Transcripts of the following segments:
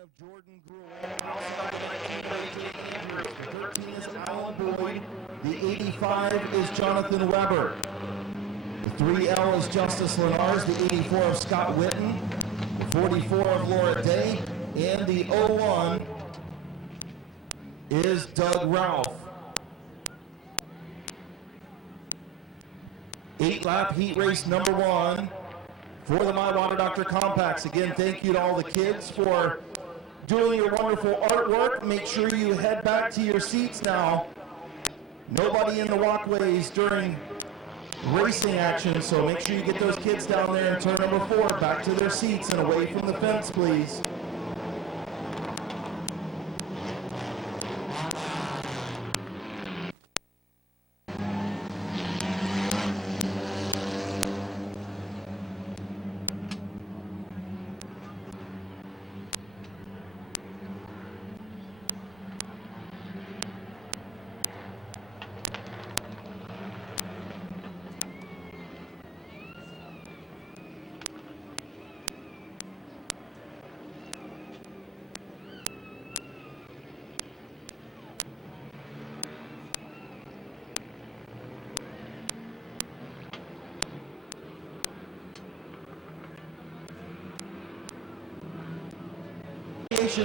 of Jordan Gruel. Outside the 13 is Alan Boyd. The 85 is Jonathan Weber. The 3L is Justice Lenars. The 84 of Scott Witten. The 44 of Laura Day. And the 01 is Doug Ralph. 8-lap heat race number 1 for the My Water Doctor Compacts. Again, thank you to all the kids for doing your wonderful artwork. Make sure you head back to your seats now. Nobody in the walkways during racing action, so make sure you get those kids down there in turn number 4 back to their seats and away from the fence, please.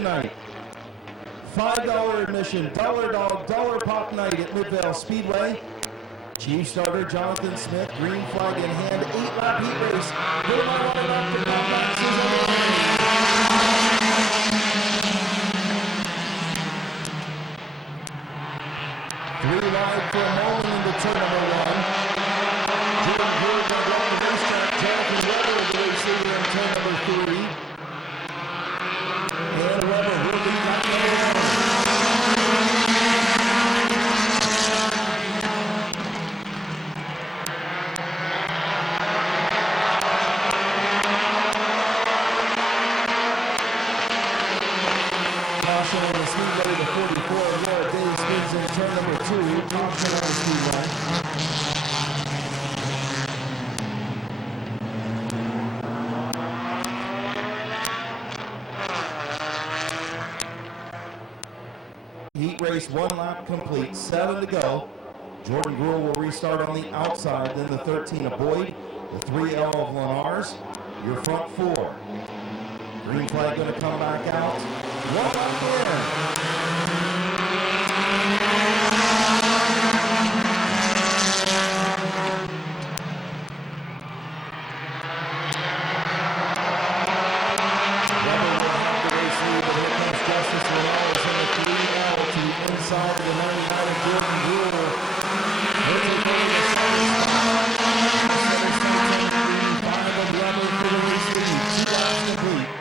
Night. $5 admission, dollar dog, dollar pop night at Midvale Speedway. Chief starter Jonathan Smith, green flag in hand, 8-lap heat race. For the My Water Doctor Compacts is underway. 3 wide for a moment into turn number 1. Jordan Gruel going to go off the racetrack. Jonathan Weber is the race leader in turn number 3. And Weber will be back there. Caution on the speedway, the 44 of Laura Day spins in turn number 2. Caution on the speedway. Heat race 1 lap complete, 7 to go. Jordan Gruel will restart on the outside, then the 13 of Boyd, the 3L of Lenars, your front 4. Green flag going to come back out. 1 lap in. Inside of the 99 of Jordan Gruel. Five of Weber for the race lead. 2 laps complete.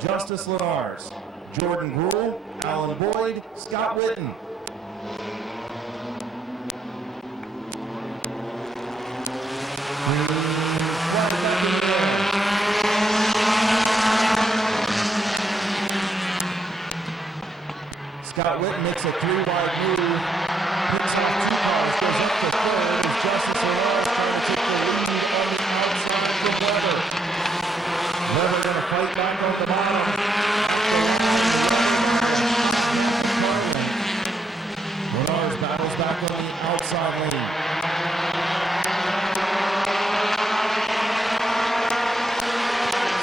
Justice Lenars, Jordan Gruel, Alan Boyd, Scott Witten. Scott Whitten makes a 3-wide move, picks off 2 cars, goes up to 3rd as Justice Linares trying to take the lead on the outside from Weber. Weber going to fight back on the bottom. Linares battles back on the outside lane.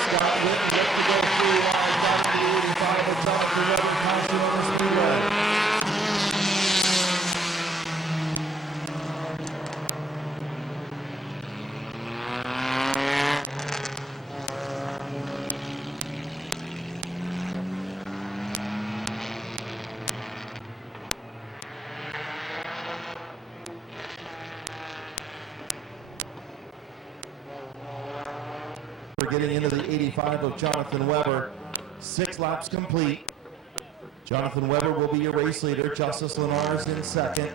Scott Whitten looking to go through line down to the 85 of Jonathan Weber passing on the speedway. Getting into the 85 of Jonathan Weber. 6 laps complete. Jonathan Weber will be your race leader. Justice Linares in second.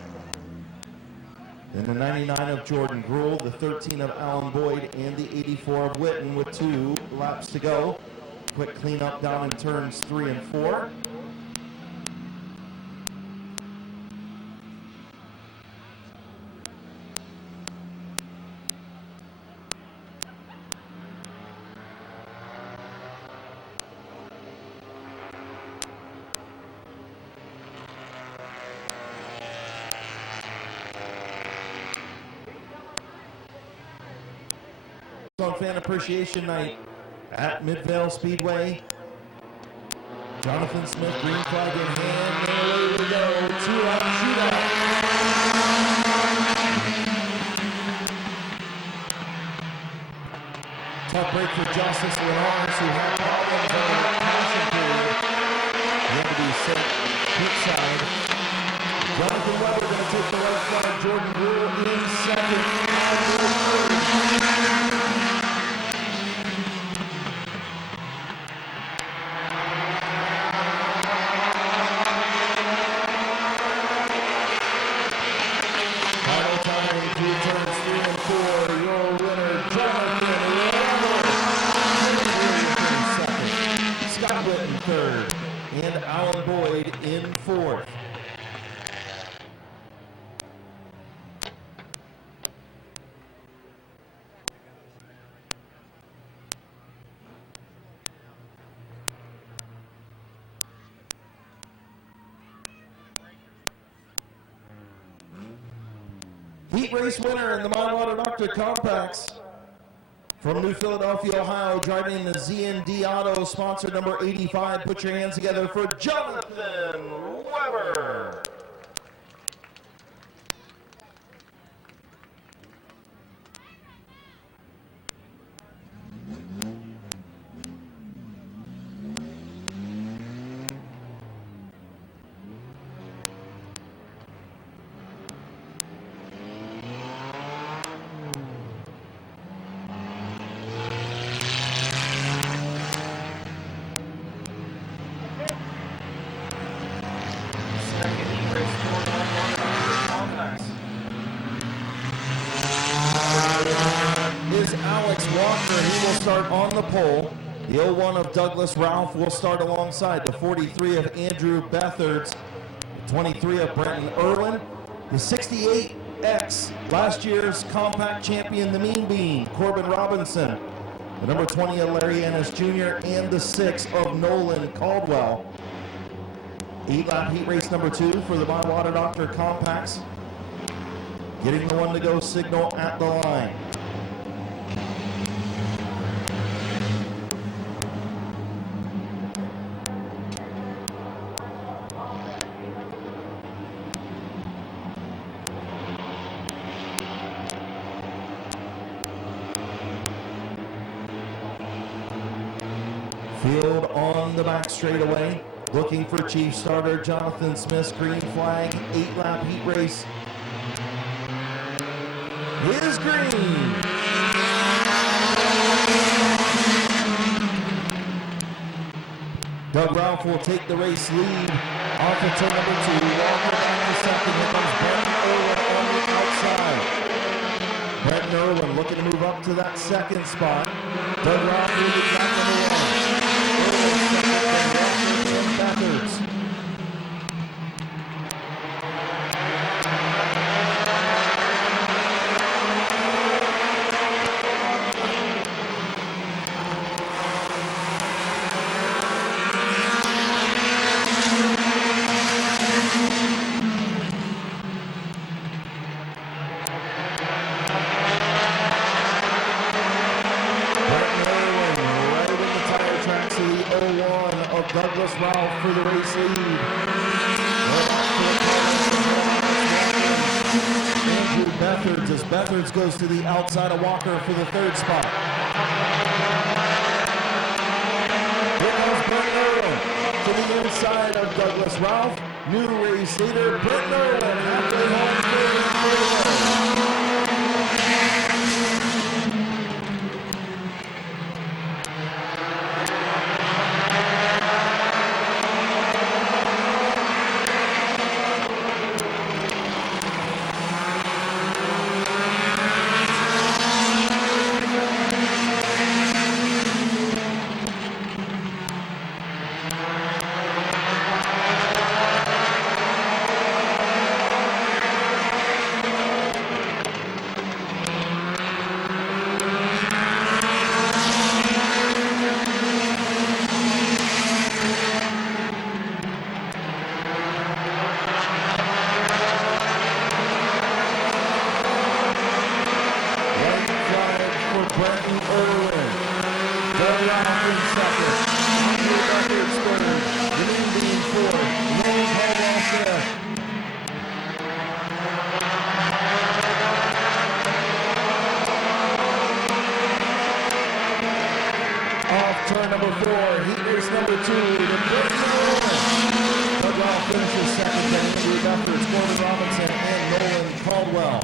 Then the 99 of Jordan Gruhl, the 13 of Alan Boyd, and the 84 of Whitten with 2 laps to go. Quick cleanup down in turns 3 and 4. On Fan Appreciation Night at Midvale Speedway. Jonathan Smith, green flag in hand, and away we go. 2-lap shootout. Tough break for Justice Linares, who had problems on the passing period. He had to be set pit side. Jonathan Weber going to take the right flag. Jordan Gruhl in second. Third, and Alan Boyd in 4th. Heat race winner in the Mid-Vid Doctor Compacts. From New Philadelphia, Ohio, driving the Z&D Auto, sponsor number 85. Put your hands together for Jonathan Weber. Is Alex Walker. He will start on the pole. The 01 of Douglas Ralph will start alongside the 43 of Andrew Bethards, the 23 of Brenton Irwin, the 68X, last year's compact champion, the Mean Bean, Corbin Robinson, the number 20 of Larry Ennis Jr., and the 6 of Nolan Caldwell. 8-lap heat race number 2 for the Mid-Vid Doctor Compacts. Getting the one to go signal at the line. Field on the back straightaway, looking for chief starter Jonathan Smith's green flag. 8-lap heat race is green. Doug Ralph will take the race lead off of turn number 2. Walker back to second. Here comes Brenton Irwin on the outside. Brenton Irwin looking to move up to that second spot. Doug Ralph moving back number 1. Douglas Ralph for the race lead. Andrew Bethards as Bethards goes to the outside of Walker for the third spot. Here comes Brent Irwin to the inside of Douglas Ralph. New race leader, Brent Irwin, halfway home for the turn number 4, heat race number 2, the Brent Irwin. Doug Ralph finishes second, then Andrew Bethards, Gordon Robinson, and Nolan Caldwell.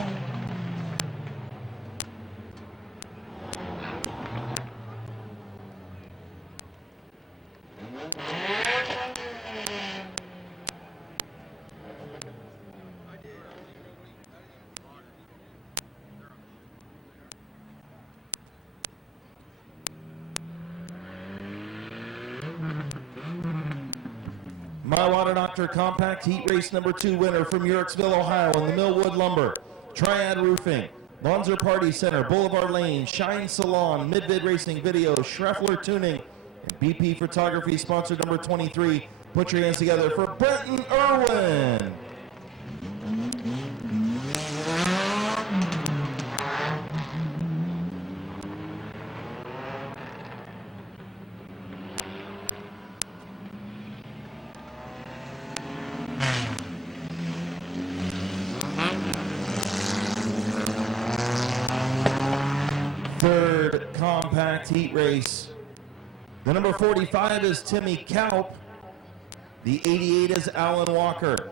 My Water Doctor Compact Heat Race number 2 winner from Yorksville, Ohio in the Millwood Lumber, Triad Roofing, Bonzer Party Center, Boulevard Lane, Shine Salon, Mid-Vid Racing Video, Schreffler Tuning, and BP Photography, sponsor number 23. Put your hands together for Brent Irwin. Third compact heat race. The number 45 is Timmy Kaup. The 88 is Alan Walker.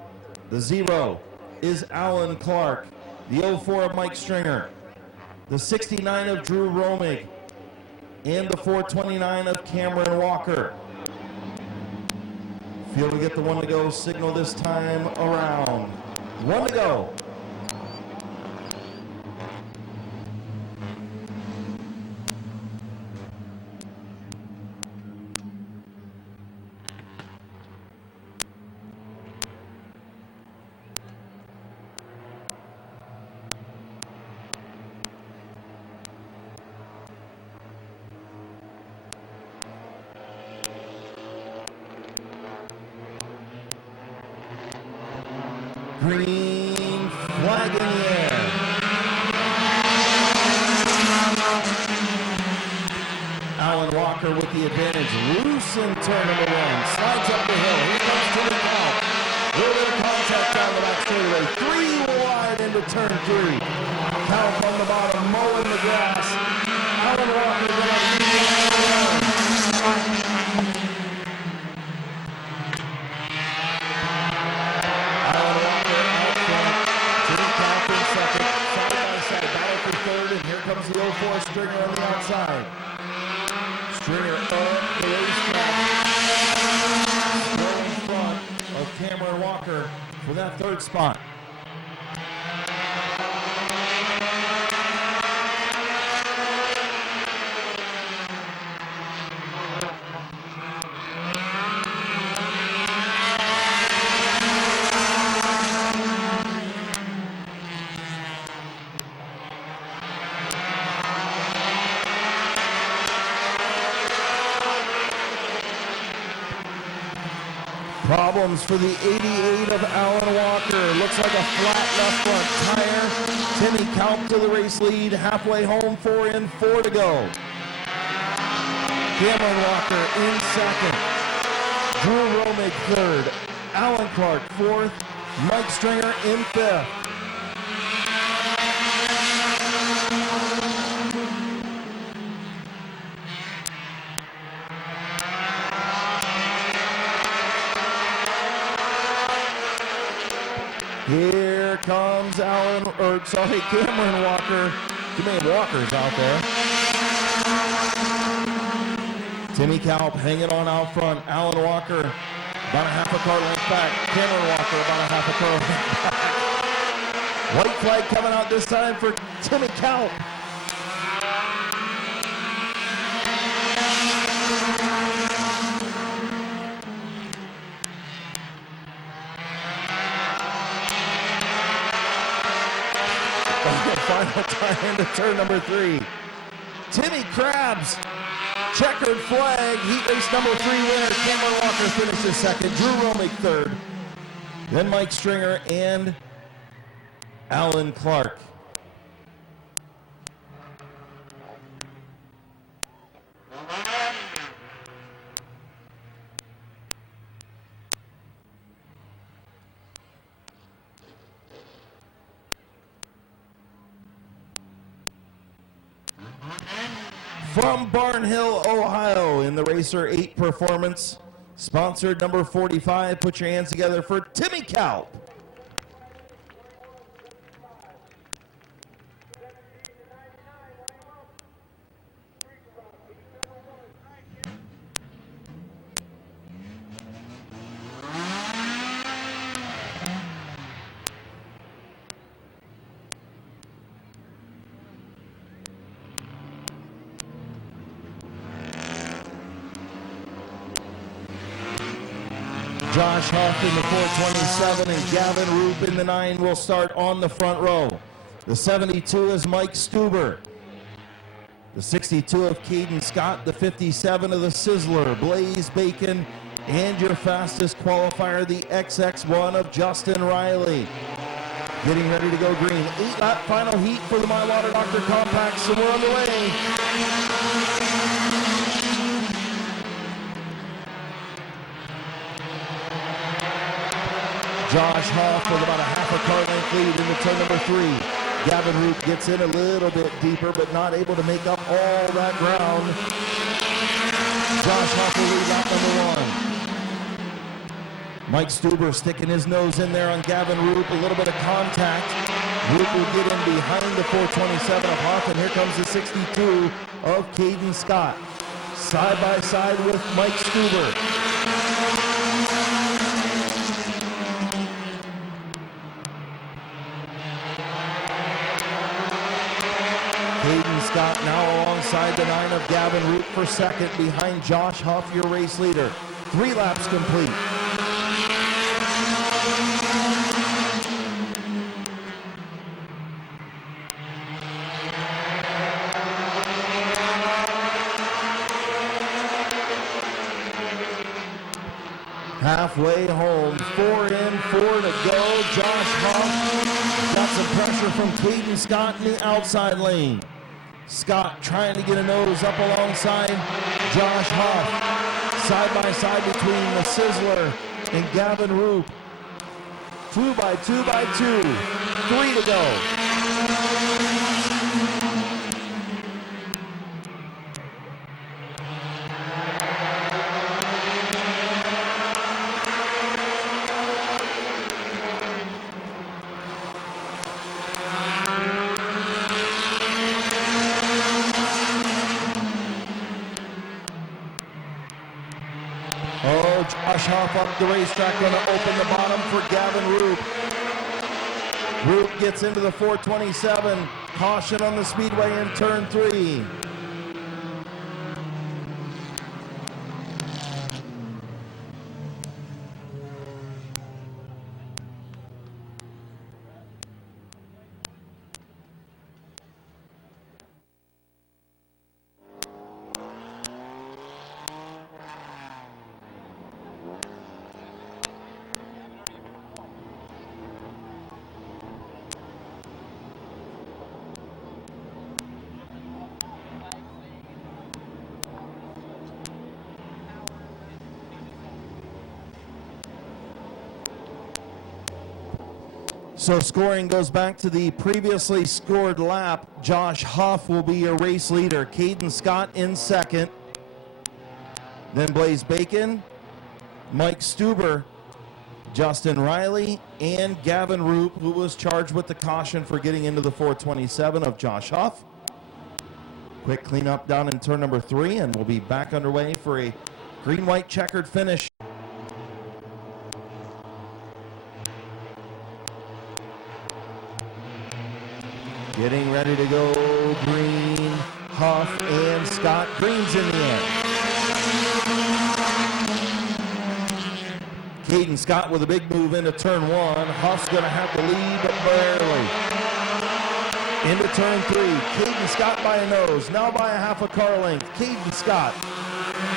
The 0 is Alan Clark. The 04 of Mike Stringer. The 69 of Drew Romig. And the 429 of Cameron Walker. Field to get the one to go signal this time around. One to go. Green flag in the air. Alan Walker with the advantage. Loose in turn number 1. Slides up the hill. Here comes Timmy Kaup. A little bit of contact down the back straightaway. 3 wide into turn 3. Kaup on the bottom, mowing the grass. Alan Walker going to lead. Comes the 04 Stringer on the outside. Stringer up the racetrack. Still in front of Cameron Walker for that third spot. Problems for the 88 of Alan Walker. Looks like a flat left front tire. Timmy Kaup to the race lead. Halfway home, 4 in, 4 to go. Cameron Walker in second. Drew Romig third, Alan Clark fourth, Mike Stringer in fifth. Here comes Cameron Walker. Too many Walkers out there. Timmy Kalp hanging on out front. Alan Walker about a half a car length back. Cameron Walker about a half a car length back. White flag coming out this time for Timmy Kalp. Final time into turn number 3. Timmy Krabs, checkered flag, heat race number 3 winner. Cameron Walker finishes second, Drew Romig third, then Mike Stringer and Alan Clark. From Barnhill, Ohio, in the Racer 8 performance, sponsored number 45. Put your hands together for Timmy Kalp. Josh Huff in the 427 and Gavin Roop in the 9 will start on the front row. The 72 is Mike Stuber. The 62 of Caden Scott, the 57 of the Sizzler, Blaze Bacon, and your fastest qualifier, the XX1 of Justin Riley. Getting ready to go green. 8-lap final heat for the My Water Doctor Compacts, so we're on the way. Josh Hoff with about a half a car length lead into turn number 3. Gavin Root gets in a little bit deeper, but not able to make up all that ground. Josh Hoff will lead lap number 1. Mike Stuber sticking his nose in there on Gavin Root, a little bit of contact. Root will get in behind the 427 of Hoff, and here comes the 62 of Caden Scott. Side by side with Mike Stuber. Caden Scott now alongside the 9 of Gavin Root for second, behind Josh Huff, your race leader. 3 laps complete. Halfway home, 4 in, 4 to go. Josh Huff got some pressure from Caden Scott in the outside lane. Scott trying to get a nose up alongside Josh Huff. Side by side between the Sizzler and Gavin Roop. 2 by 2 by 2. 3 to go. Josh Huff up the racetrack, going to open the bottom for Gavin Roop. Roop gets into the 427. Caution on the speedway in turn 3. So scoring goes back to the previously scored lap. Josh Huff will be your race leader. Caden Scott in second. Then Blaze Bacon, Mike Stuber, Justin Riley, and Gavin Roop, who was charged with the caution for getting into the 427 of Josh Huff. Quick cleanup down in turn number 3, and we'll be back underway for a green-white checkered finish. Getting ready to go, Green, Huff, and Scott. Green's in the air. Caden Scott with a big move into turn 1. Huff's going to have the lead, but barely. Into turn 3. Caden Scott by a nose, now by a half a car length. Caden Scott.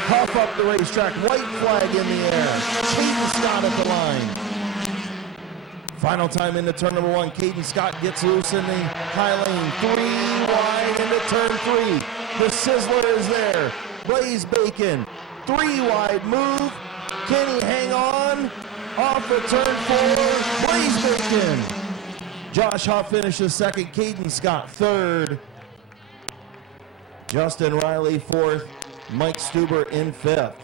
Huff up the racetrack, white flag in the air. Caden Scott at the line. Final time into turn number 1. Caden Scott gets loose in the high lane. 3 wide into turn 3. The Sizzler is there. Blaze Bacon. 3 wide move. Can he hang on? Off of turn 4. Blaze Bacon. Josh Huff finishes second. Caden Scott third. Justin Riley fourth. Mike Stuber in fifth.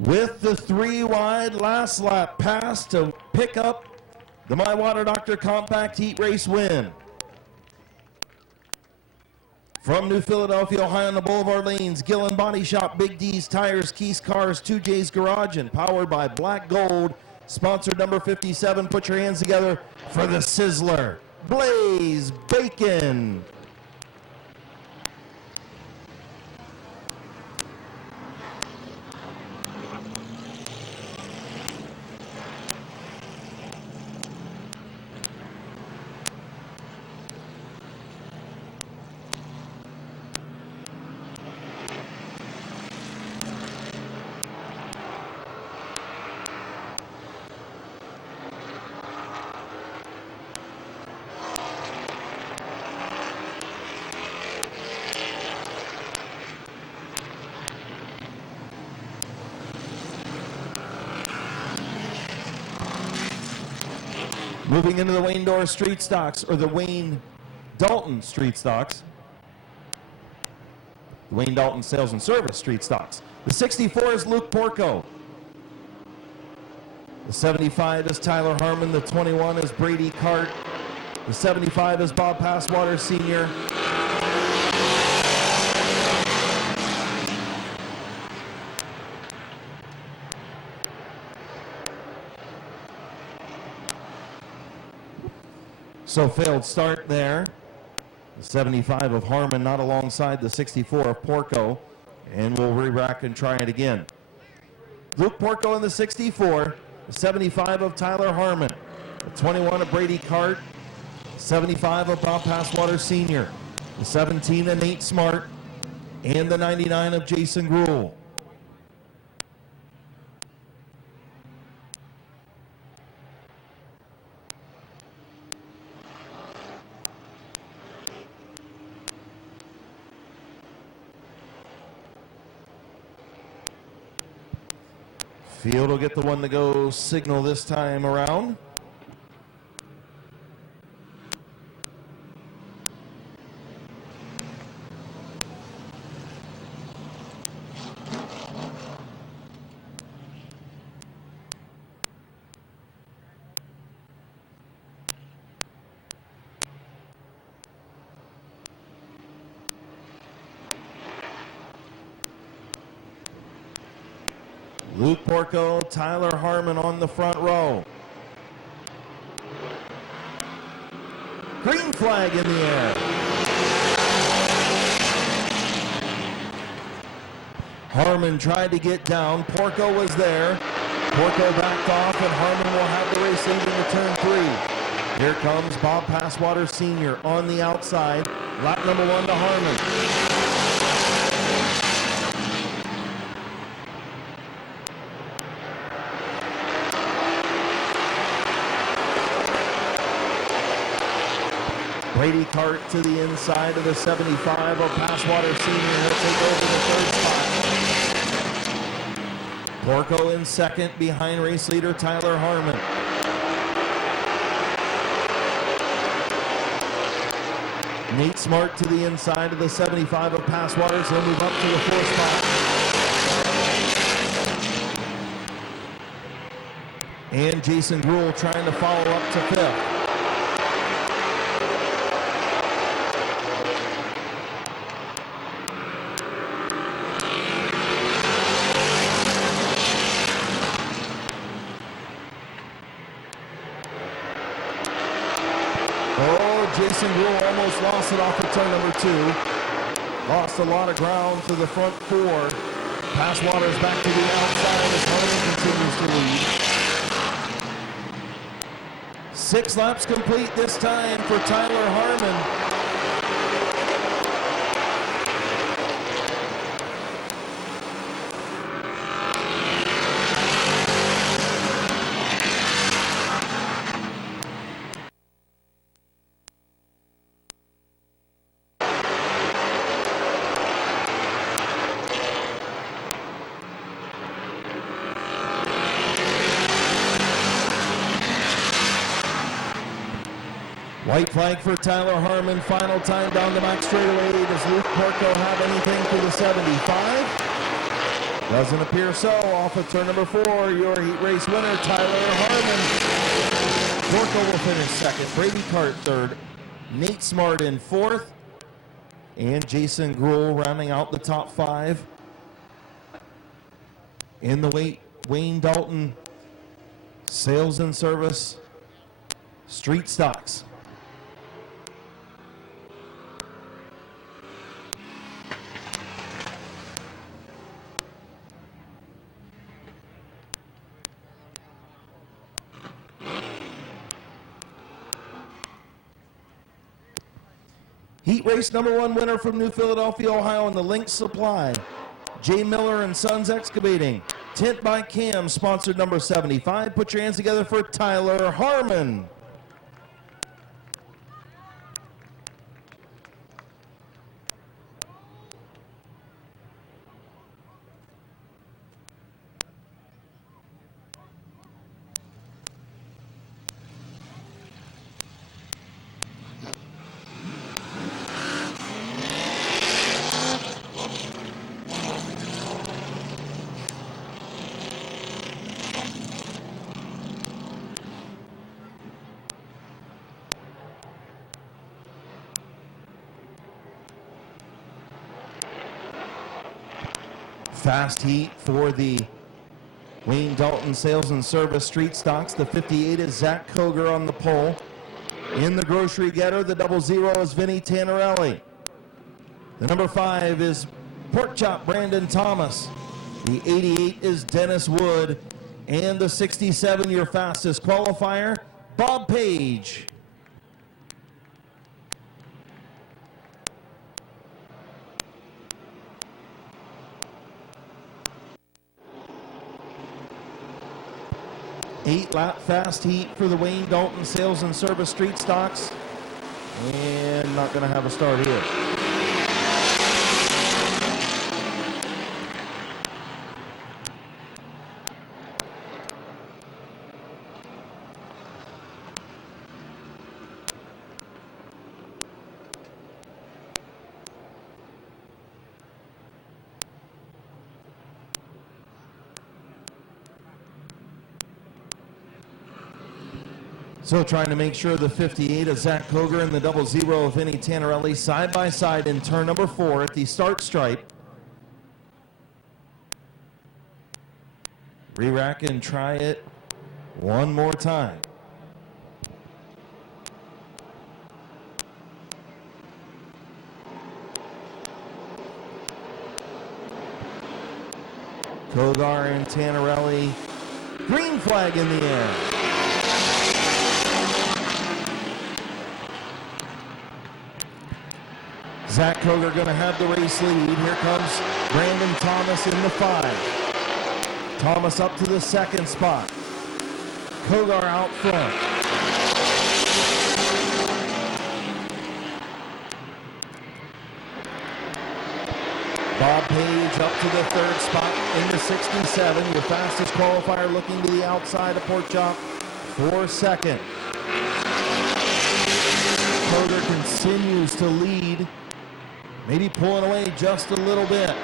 With the 3 wide last lap pass to pick up the My Water Doctor Compact Heat Race win. From New Philadelphia, Ohio, on the Boulevard Lanes, Gillen Body Shop, Big D's Tires, Keys Cars, 2J's Garage, and powered by Black Gold. Sponsored number 57. Put your hands together for the Sizzler, Blaze Bacon. Moving into the Wayne Dorr Street Stocks, or the Wayne Dalton Street Stocks. The Wayne Dalton Sales and Service Street Stocks. The 64 is Luke Porco. The 75 is Tyler Harmon. The 21 is Brady Cart. The 75 is Bob Passwater Sr. So failed start there. The 75 of Harmon not alongside the 64 of Porco. And we'll re-rack and try it again. Luke Porco in the 64. The 75 of Tyler Harmon. The 21 of Brady Cart. 75 of Bob Passwater Sr. The 17 of Nate Smart. And the 99 of Jason Gruhl. Field will get the one to go signal this time around. Luke Porco, Tyler Harmon on the front row. Green flag in the air. Harmon tried to get down. Porco was there. Porco backed off, and Harmon will have the race lead into turn 3. Here comes Bob Passwater Sr. on the outside. Lap number 1 to Harmon. Brady Cart to the inside of the 75 of Passwater Senior. He'll take over the third spot. Porco in second behind race leader Tyler Harmon. Nate Smart to the inside of the 75 of Passwaters. He'll move up to the fourth spot. And Jason Gruhl trying to follow up to fifth. Jason Gruhl almost lost it off of turn number 2. Lost a lot of ground to the front 4. Passwater's back to the outside as Harmon continues to lead. 6 laps complete this time for Tyler Harmon. White flag for Tyler Harmon. Final time down the back straightaway. Does Luke Porco have anything for the 75? Doesn't appear so. Off of turn number 4, your heat race winner, Tyler Harmon. Porco will finish second. Brady Cart third. Nate Smart in fourth. And Jason Gruhl rounding out the top 5. In the Wayne Dalton Sales and Service Street Stocks. Heat race number 1 winner from New Philadelphia, Ohio in the Link Supply. J. Miller and Sons Excavating. Tint by Cam, sponsored number 75. Put your hands together for Tyler Harmon. Fast heat for the Wayne Dalton Sales and Service Street Stocks. The 58 is Zach Koger on the pole. In the grocery getter, the 00 is Vinny Tannerelli. The number 5 is Pork Chop Brandon Thomas. The 88 is Dennis Wood. And the 67, your fastest qualifier, Bob Page. Eight-lap fast heat for the Wayne Dalton Sales and Service Street Stocks. And not going to have a start here. So trying to make sure the 58 of Zach Koger and the 00 of Vinny Tannerelli side by side in turn number 4 at the start stripe. Re-rack and try it one more time. Kogar and Tannerelli, green flag in the air. Zach Koger going to have the race lead. Here comes Brandon Thomas in the 5. Thomas up to the second spot. Kogar out front. Bob Page up to the third spot in the 67. Your fastest qualifier looking to the outside of Pork Chop for second. Koger continues to lead, maybe pulling away just a little bit.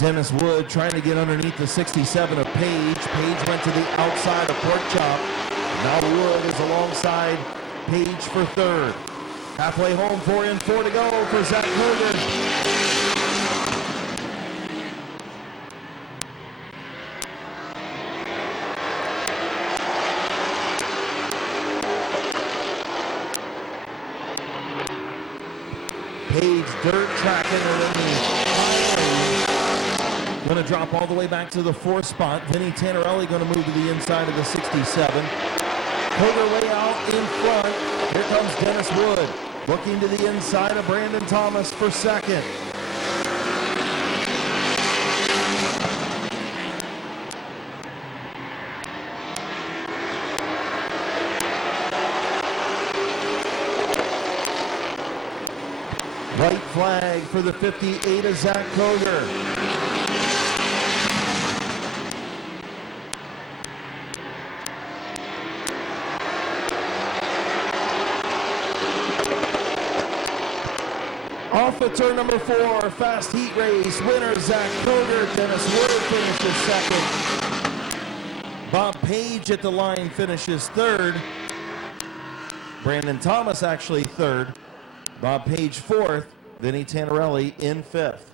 Dennis Wood trying to get underneath the 67 of Page. Page went to the outside of Pork Chop. Now Wood is alongside Page for third. Halfway home, 4 and 4 to go for Zach Koger. Page dirt tracking and then the going to drop all the way back to the fourth spot. Vinny Tannerelli going to move to the inside of the 67. Koger way out in front. Here comes Dennis Wood. Looking to the inside of Brandon Thomas for second. White flag for the 58 of Zach Koger. Off of turn number 4, fast heat race. Winner Zach Koger. Dennis Wood finishes second. Bob Page at the line finishes third. Brandon Thomas actually third. Bob Page fourth. Vinny Tannerelli in fifth.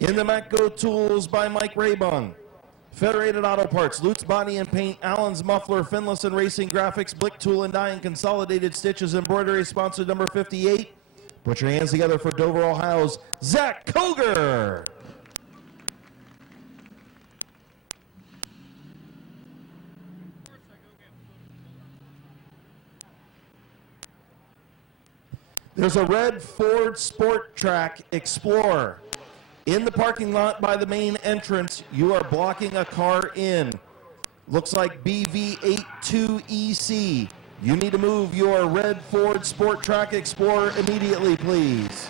In the Matco Tools by Mike Raybon. Federated Auto Parts, Lutz Body and Paint, Allen's Muffler, Finlayson Racing Graphics, Blick Tool and Die, and Consolidated Stitches Embroidery, sponsor number 58. Put your hands together for Dover, Ohio's Zach Koger. There's a red Ford Sport Track Explorer in the parking lot by the main entrance. You are blocking a car in. Looks like BV82EC. You need to move your red Ford Sport Track Explorer immediately, please.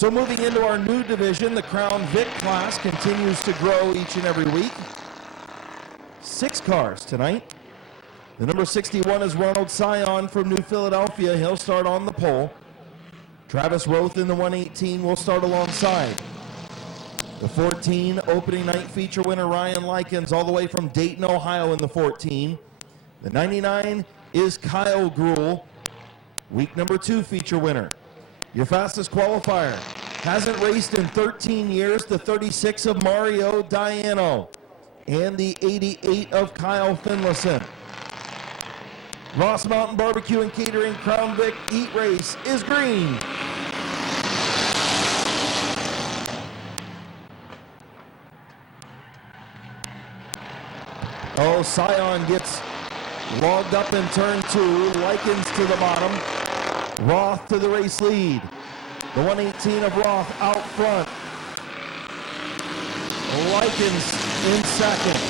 So moving into our new division, the Crown Vic class continues to grow each and every week. 6 cars tonight. The number 61 is Ronald Sion from New Philadelphia. He'll start on the pole. Travis Roth in the 118 will start alongside. The 14, opening night feature winner Ryan Likens, all the way from Dayton, Ohio in the 14. The 99 is Kyle Gruhl, week number 2 feature winner. Your fastest qualifier, hasn't raced in 13 years, the 36 of Mario Diano, and the 88 of Kyle Finlayson. Ross Mountain Barbecue and Catering Crown Vic Heat Race is green. Oh, Sion gets logged up in turn 2, Likens to the bottom. Roth to the race lead. The 118 of Roth out front. Likens in second.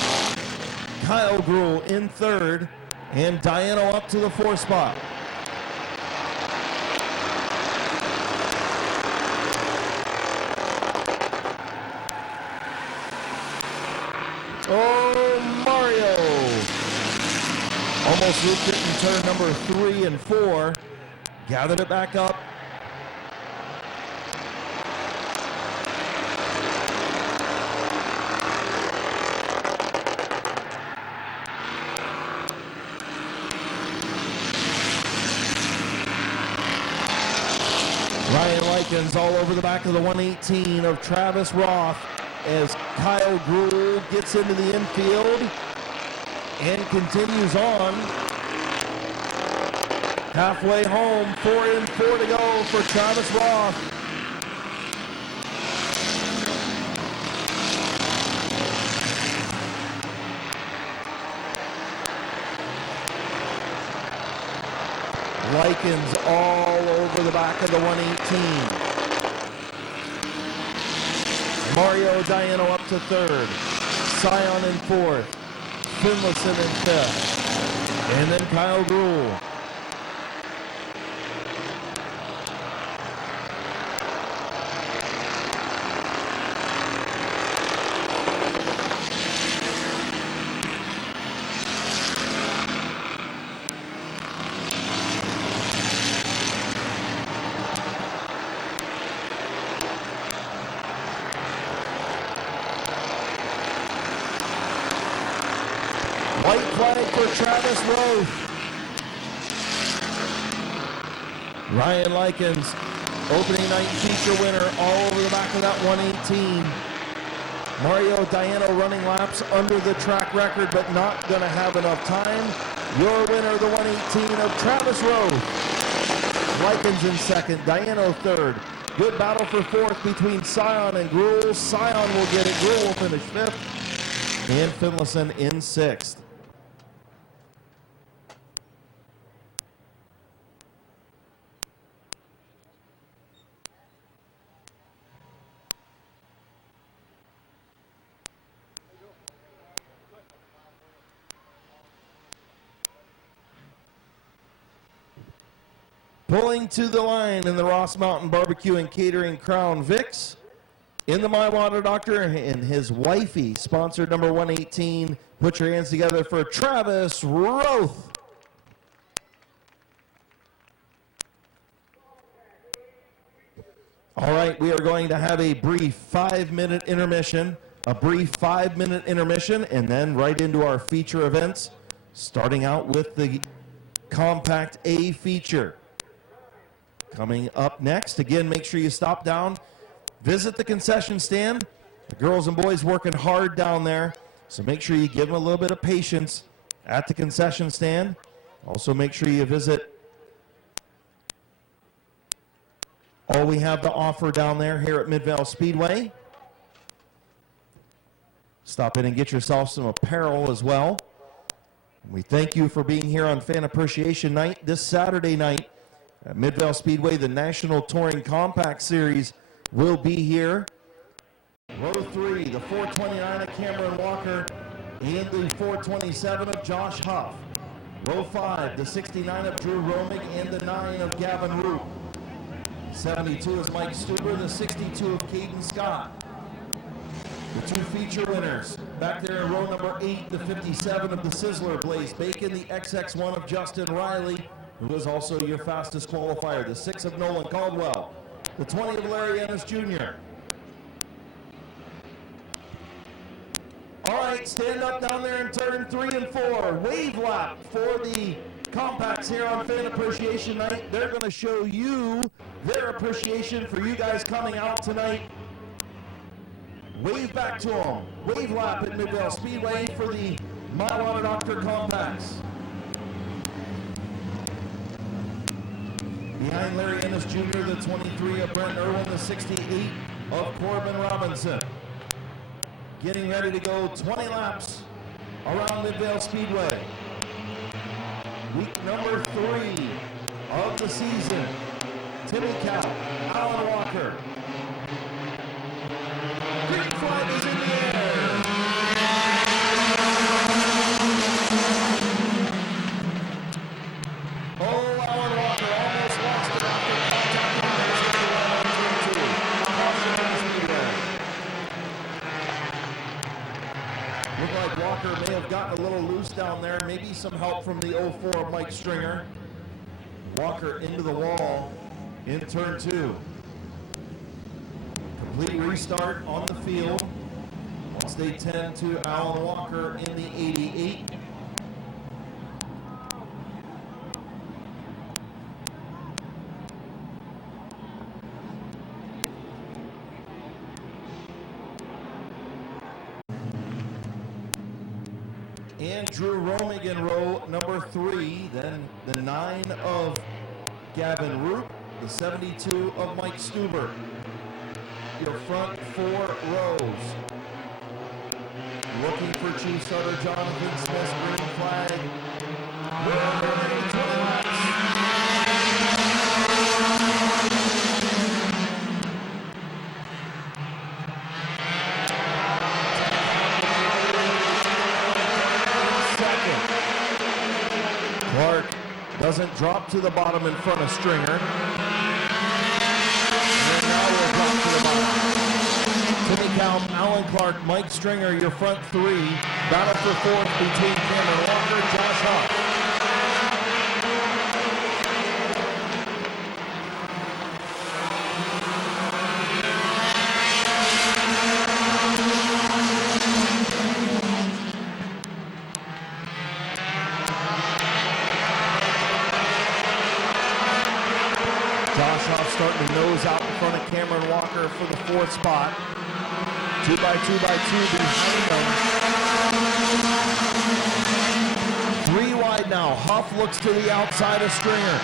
Kyle Gruhl in third. And Diano up to the 4th spot. Oh, Mario. Almost looped it in turn number 3 and 4. Gathered it back up. Ryan Likens all over the back of the 118 of Travis Roth. as Kyle Gruhl gets into the infield and continues on. Halfway home, 4 in, 4 to go for Travis Roth. Likens all over the back of the 118. Mario Diano up to third. Scion in fourth. Finlayson in fifth. And then Kyle Gruhl. White flag for Travis Roth. Ryan Likens, opening night feature winner, all over the back of that 118. Mario Diano running laps under the track record, but not going to have enough time. Your winner, the 118 of Travis Roth. Likens in second, Diano third. Good battle for fourth between Scion and Gruhl. Scion will get it, Gruhl will finish fifth. And Finlayson in sixth. Pulling to the line in the Ross Mountain Barbecue and Catering Crown Vics. In the My Water Doctor and his wifey, sponsored number 118. Put your hands together for Travis Roth. All right, we are going to have a brief 5-minute intermission. A brief 5-minute intermission, and then right into our feature events, starting out with the Compact A feature. Coming up next, again, make sure you stop down, visit the concession stand. The girls and boys working hard down there, so make sure you give them a little bit of patience at the concession stand. Also, make sure you visit all we have to offer down there here at Midvale Speedway. Stop in and get yourself some apparel as well. We thank you for being here on Fan Appreciation Night this Saturday night. At Midvale Speedway, the National Touring Compact Series will be here. Row 3, the 429 of Cameron Walker and the 427 of Josh Huff. Row 5, the 69 of Drew Romig and the 9 of Gavin Root. 72 is Mike Stuber, the 62 of Caden Scott. The two feature winners, back there in row number 8, the 57 of the Sizzler, Blaze Bacon, the XX1 of Justin Riley, who is also your fastest qualifier, the 6 of Nolan Caldwell, the 20 of Larry Ennis Jr. All right, stand up down there in turn 3 and 4. Wave lap for the compacts here on Fan Appreciation Night. They're going to show you their appreciation for you guys coming out tonight. Wave back to them. Wave lap at Midvale Speedway for the My Water Doctor compacts. Behind Larry Ennis Jr., the 23 of Brent Irwin, the 68 of Corbin Robinson. Getting ready to go 20 laps around Midvale Speedway. Week number 3 of the season. Timmy Cow, Alan Walker. Green flag is in the air. Oh, Alan Walker almost lost it after contacting the Looked like Walker may have gotten a little loose down there. Maybe some help from the 04 Mike Stringer. Walker into the wall in turn 2. Complete restart on the field. Once they tend to Alan Walker in the 88. Andrew Romig in row number 3, then the 9 of Gavin Roop, the 72 of Mike Stuber. Your front 4 rows. Looking for chief starter Jonathan Smith's green flag. Remaining 20 laps. Second. Clark doesn't drop to the bottom in front of Stringer. And now we'll drop to the bottom. Timmy Calm, Alan Clark, Mike Stringer, your front 3. Battle for 4th between Cameron Walker and Josh Huff. Josh Huff starting to nose out in front of Cameron Walker for the 4th spot. 2 by 2 behind them. 3 wide now. Huff looks to the outside of Stringer.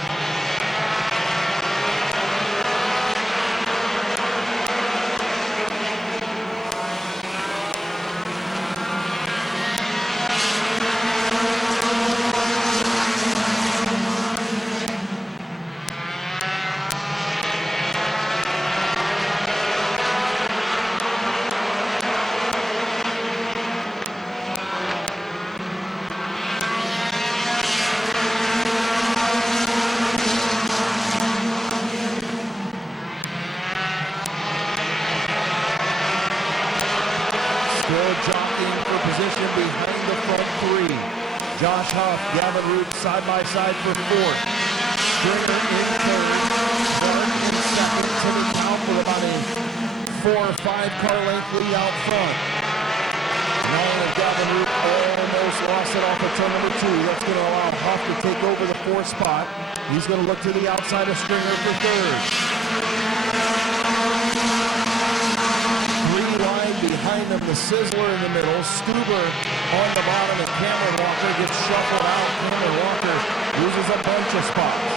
Jockeying for position behind the front 3. Josh Huff, Gavin Root side by side for 4th. Stringer in 3rd. Clark in 2nd. Timmy Calm with about a 4 or 5 car length lead out front. Now Gavin Root almost lost it off of turn number 2. That's going to allow Huff to take over the 4th spot. He's going to look to the outside of Stringer for 3rd. Behind them, the Sizzler in the middle, Stuber on the bottom, and Cameron Walker gets shuffled out. Cameron Walker loses a bunch of spots.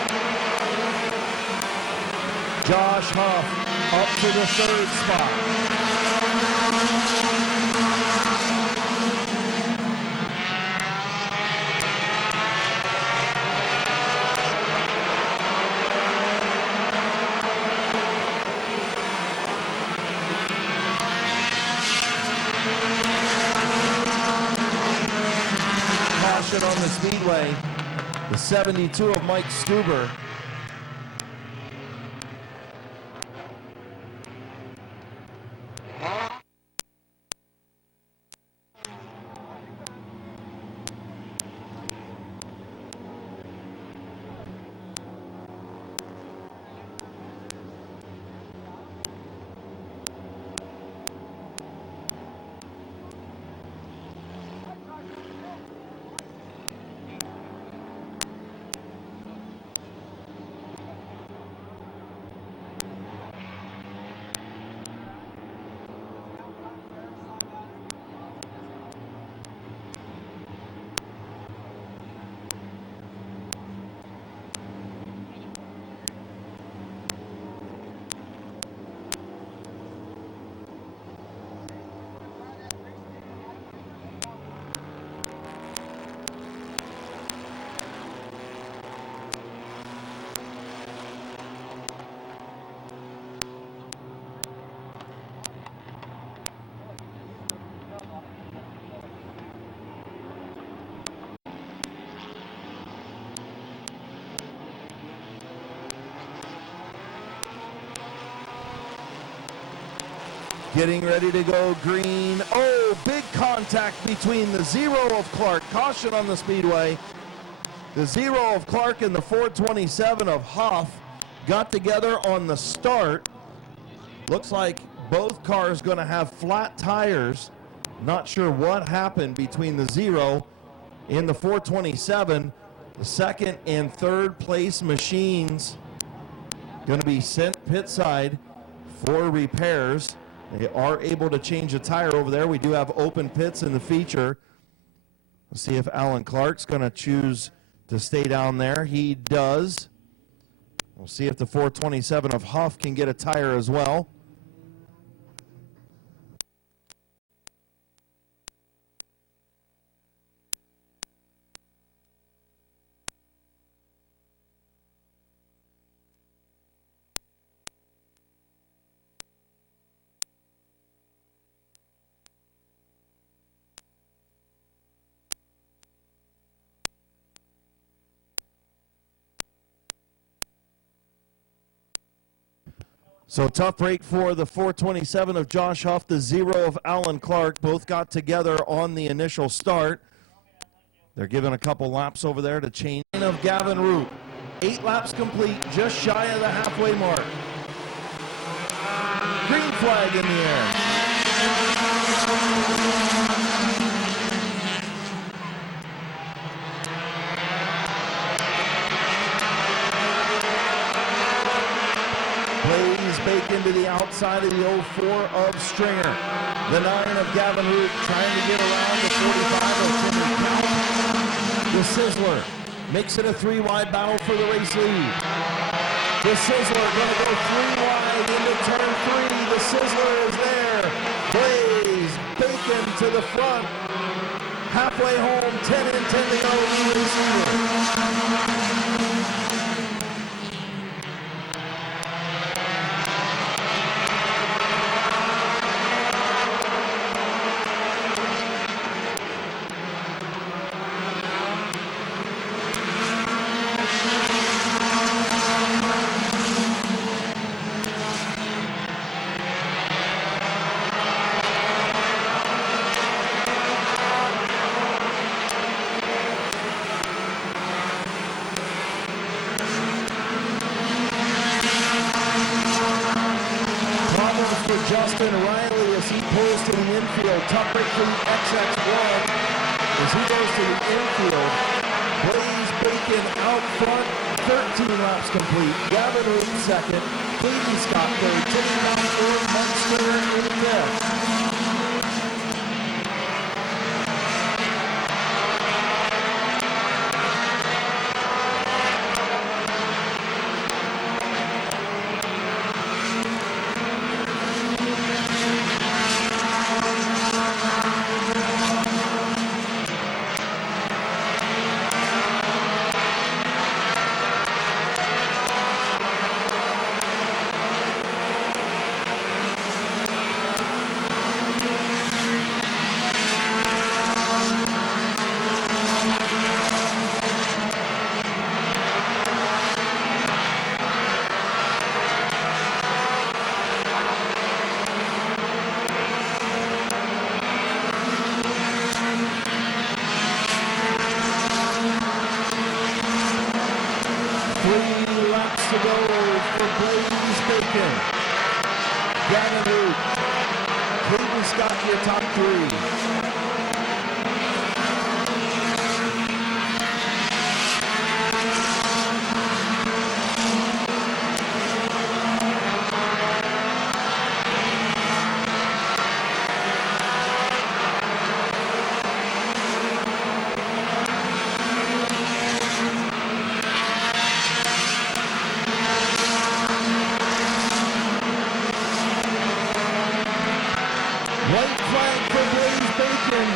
Josh Huff up to the 3rd spot. On the speedway, the 72 of Mike Stuber. Getting ready to go green. Oh, big contact between the 0 of Clark. Caution on the speedway. The 0 of Clark and the 427 of Huff got together on the start. Looks like both cars going to have flat tires. Not sure what happened between the 0 and the 427. The 2nd and 3rd place machines going to be sent pit side for repairs. They are able to change a tire over there. We do have open pits in the feature. We'll see if Alan Clark's going to choose to stay down there. He does. We'll see if the 427 of Huff can get a tire as well. So tough break for the 427 of Josh Huff, the 0 of Alan Clark. Both got together on the initial start. They're giving a couple laps over there to change. Of Gavin Root, 8 laps complete, just shy of the halfway mark. Green flag in the air. Bacon to the outside of the 04 of Stringer. The 9 of Gavin Root trying to get around the 45 of Timmy Count. The Sizzler makes it a 3-wide battle for the race lead. The Sizzler going to go 3 wide into turn 3. The Sizzler is there. Blaze Bacon to the front. Halfway home, 10 and 10 to go in the race leader. Justin Riley as he pulls to the infield. Tough break for the XX1 as he goes to the infield. Blaze Bacon out front, 13 laps complete. Gavin Root second. Clayton Scott third. Timmy Mount fourth. Munster in fifth. To go for Blaze Bacon. Gavin Root. Clayton Scott, your top 3. White flag for Blaze Bacon.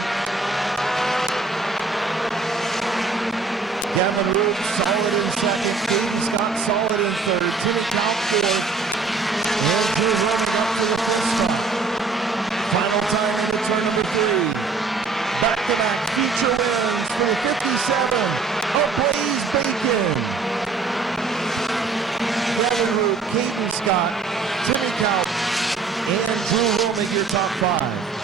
Gavin Root solid in second. Clayton Scott solid in third. Timmy Count fourth. And Drew running up to the first spot. Final time into turn number 3. Back-to-back feature wins for the 57 of Blaze Bacon. Gavin Root, Clayton Scott, Timmy Count, and Drew Romick, your top 5.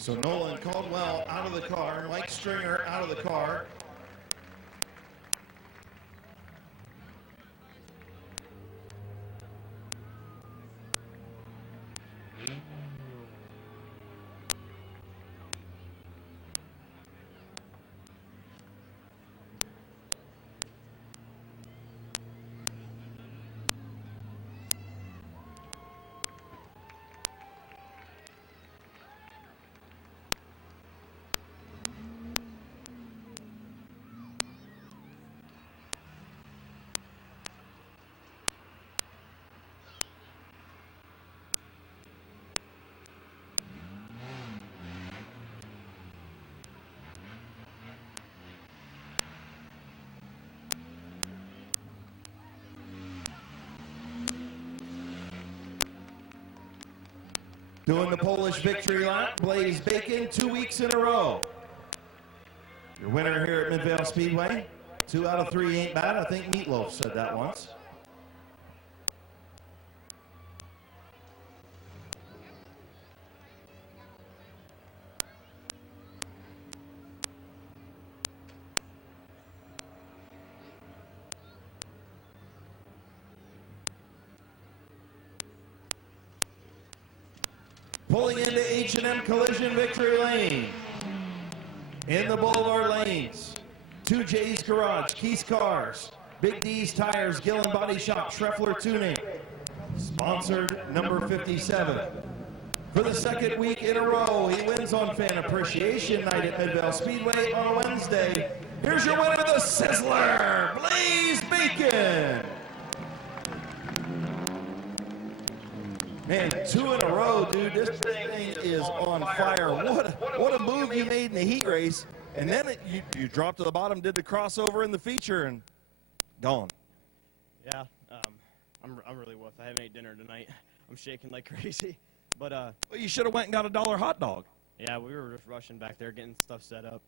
So Nolan Caldwell out of the car, Mike Stringer out of the car. Doing the Polish victory lap, Blaze Bacon, 2 weeks in a row. Your winner here at Midvale Speedway. 2 out of 3 ain't bad. I think Meatloaf said that once. Pulling into H&M Collision Victory Lane. In the Boulevard lanes, 2J's Garage, Keith's Cars, Big D's Tires, Gillen Body Shop, Schreffler Tuning. Sponsored number 57. For the second week in a row, he wins on Fan Appreciation Night at Midvale Speedway on Wednesday. Here's your winner, the Sizzler, Blaze Bacon. Man, 2 in a row, dude. This thing is on fire. What a move you made in the heat race. And then you dropped to the bottom, did the crossover in the feature, and gone. Yeah, I'm really woofed. I haven't ate dinner tonight. I'm shaking like crazy. But well, you should have went and got a $1 hot dog. Yeah, we were just rushing back there, getting stuff set up.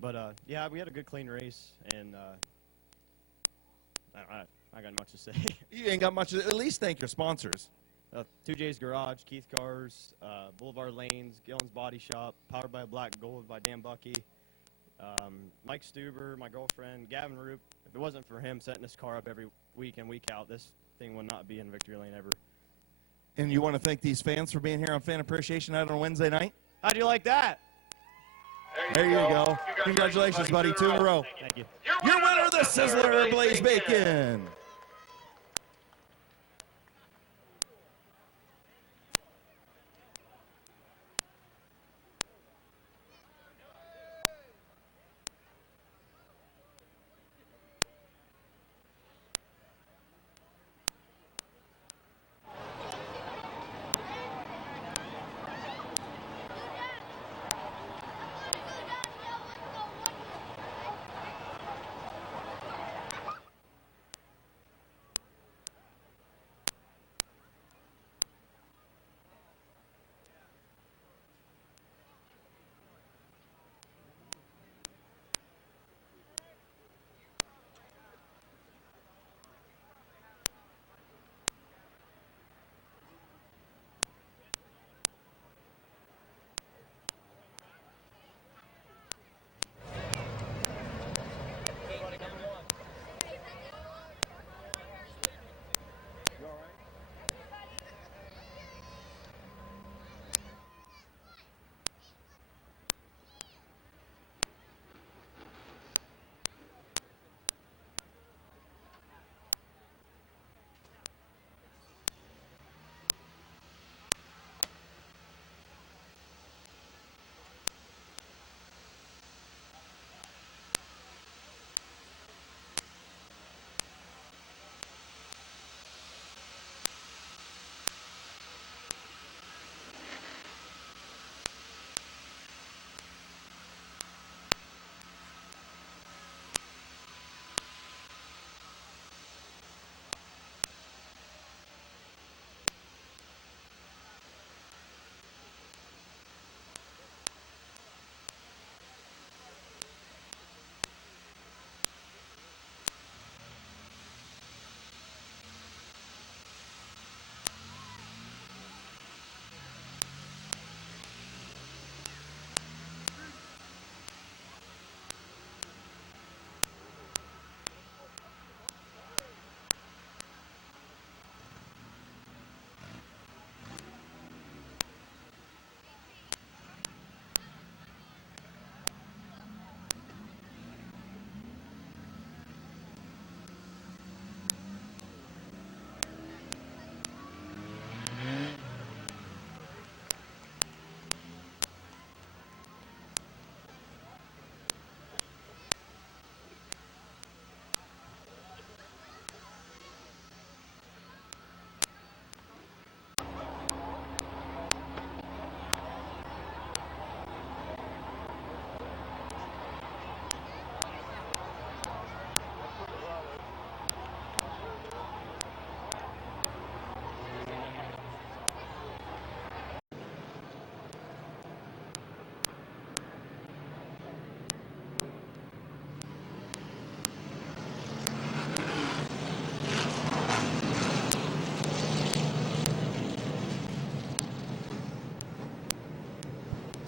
But yeah, we had a good, clean race, and I got much to say. You ain't got much. At least thank your sponsors. 2J's Garage, Keith Cars, Boulevard Lanes, Gillen's Body Shop, Powered by Black Gold by Dan Bucky, Mike Stuber, my girlfriend, Gavin Roop. If it wasn't for him setting this car up every week in, week out, this thing would not be in victory lane ever. And you want to thank these fans for being here on Fan Appreciation Night on Wednesday night? How'd you like that? There you go. Congratulations, buddy. 2 in a row. Thank you. Your winner, the Sizzler, Blaze Bacon.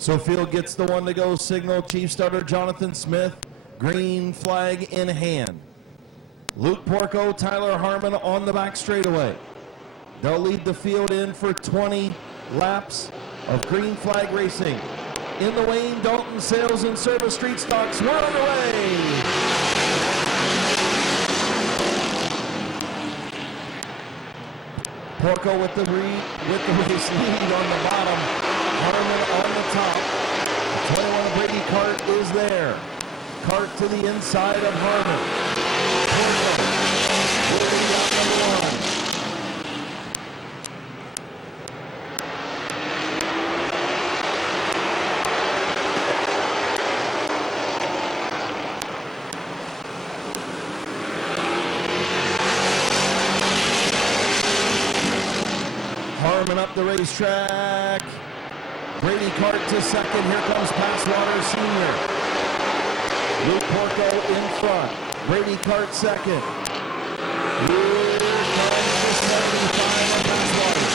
So field gets the one to go signal. Chief starter Jonathan Smith, green flag in hand. Luke Porco, Tyler Harmon on the back straightaway. They'll lead the field in for 20 laps of green flag racing. In the Wayne Dalton Sales and Service Street Stocks, we're underway. Porco with the race lead on the bottom. Harmon on the top. The 21 Brady cart is there. Cart to the inside of Harmon. Porco will lead out number 1. Harmon up the racetrack. Brady cart to second. Here comes Passwater Sr. Luke Porco in front. Brady cart second. Here comes the 75 of Passwater.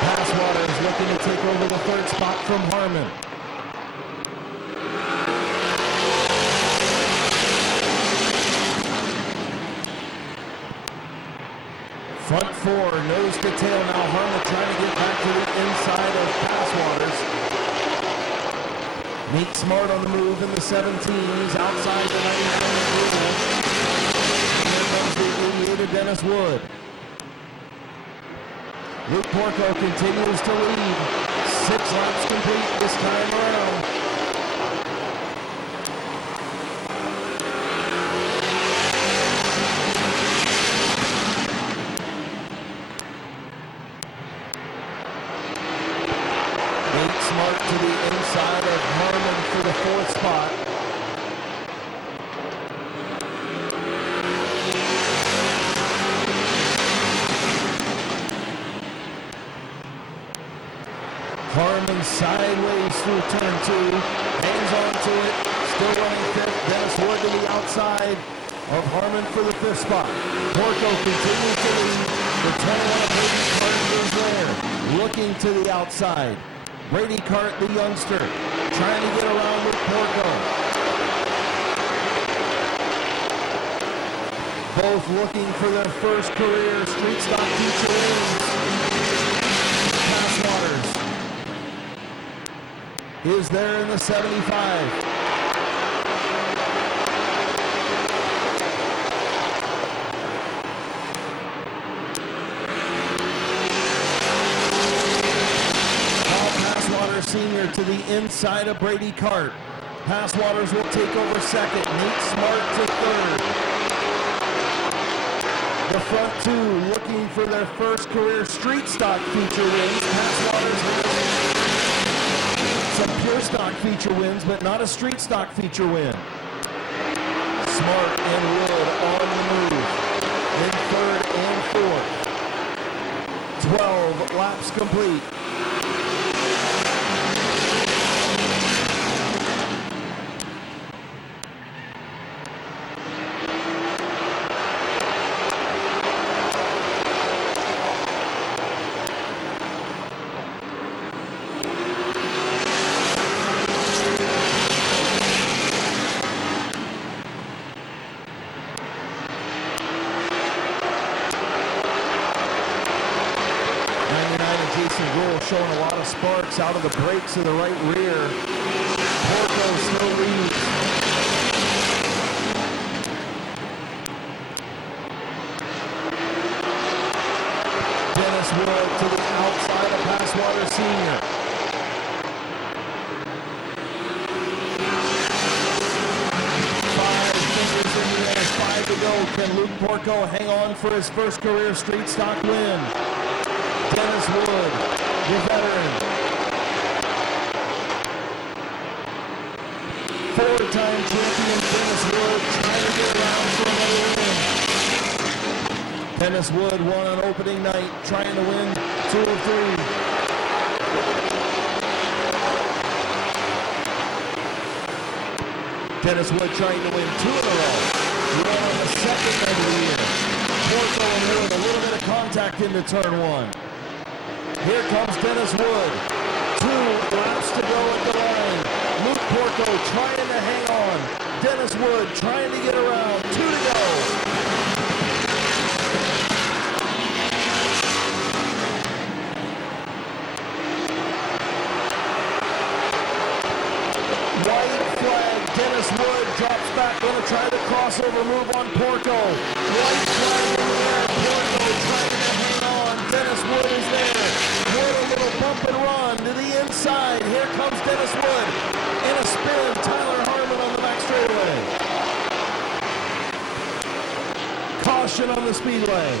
Passwater is looking to take over the third spot from Harmon. Front four, nose to tail now. Harmon trying to get back to the inside of Passwaters. Meek Smart on the move in the 17s, outside the 99 Midvale. Here comes the 88 of Dennis Wood. Luke Porco continues to lead. 6 laps complete this time around. Smart to the inside of Harmon for the 4th spot. Harmon sideways through turn 2, hangs on to it, still running 5th. Dennis Wood to the outside of Harmon for the 5th spot. Porco continues to lead. The 21 Brady cart is there, looking to the outside. Brady Cart, the youngster, trying to get around with Porco. Both looking for their first career street stock feature wins. Passwaters is there in the 75. Senior to the inside of Brady Cart. Passwaters will take over second. Nate Smart to third. The front 2 looking for their first career street stock feature wins. Passwaters has some pure stock feature wins, but not a street stock feature win. Smart and Wood on the move in 3rd and 4th. 12 laps complete. Showing a lot of sparks out of the brakes of the right rear. Porco still leads. Dennis Wood to the outside of Passwater Sr. Five fingers in the air, 5 to go. Can Luke Porco hang on for his first career street stock win? Dennis Wood, the veteran. 4-time champion Dennis Wood trying to get around for another win. Dennis Wood won on opening night, trying to win 2 of 3. Dennis Wood trying to win 2 in a row. He won on the 2nd night of the year. Porco contact into turn 1. Here comes Dennis Wood. 2 laps to go at the line. Luke Porco trying to hang on. Dennis Wood trying to get around. 2 to go. White flag. Dennis Wood drops back. Going to try the crossover move on Porco. White flag in the air. Porco trying to hang on. Dennis Wood is there. Wood a little bump and run to the inside. Here comes Dennis Wood. In a spin, Tyler Harmon on the back straightaway. Caution on the speedway.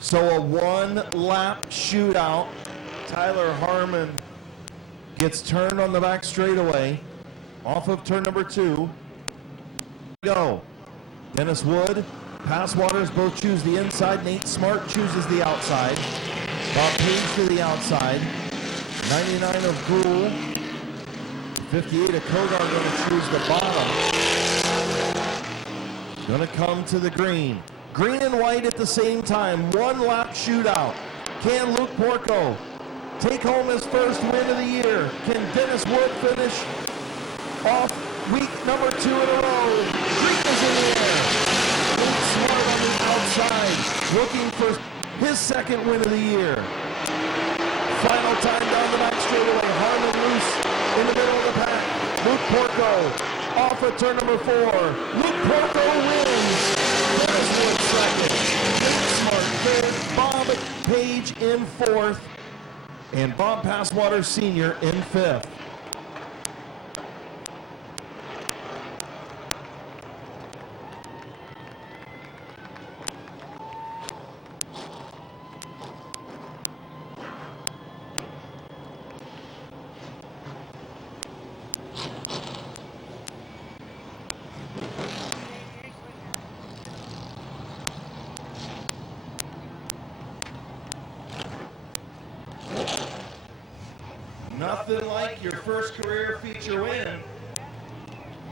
So a 1-lap shootout. Tyler Harmon gets turned on the back straightaway off of turn number 2. Go. Dennis Wood, Passwaters both choose the inside. Nate Smart chooses the outside. Bob Page to the outside. 99 of Gruhl. 58 of Kogar going to choose the bottom. Going to come to the green. Green and white at the same time. 1-lap shootout. Can Luke Porco take home his first win of the year? Can Dennis Wood finish off week number 2 in a row? Green is in the air. Luke Smart on the outside, looking for his second win of the year. Final time down the back straightaway. Harmon loose in the middle of the pack. Luke Porco off at turn number 4. Luke Porco wins. Dennis Wood second. Nate Smart third. Bob Page in 4th. And Bob Passwater Sr. in 5th. Nothing like your first career feature win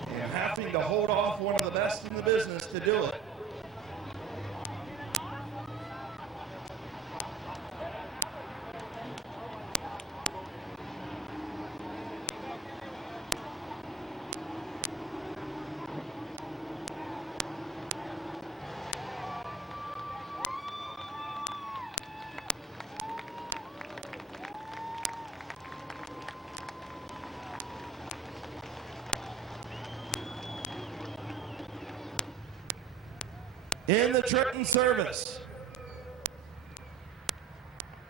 and having to hold off one of the best in the business to do it. In the Trenton service,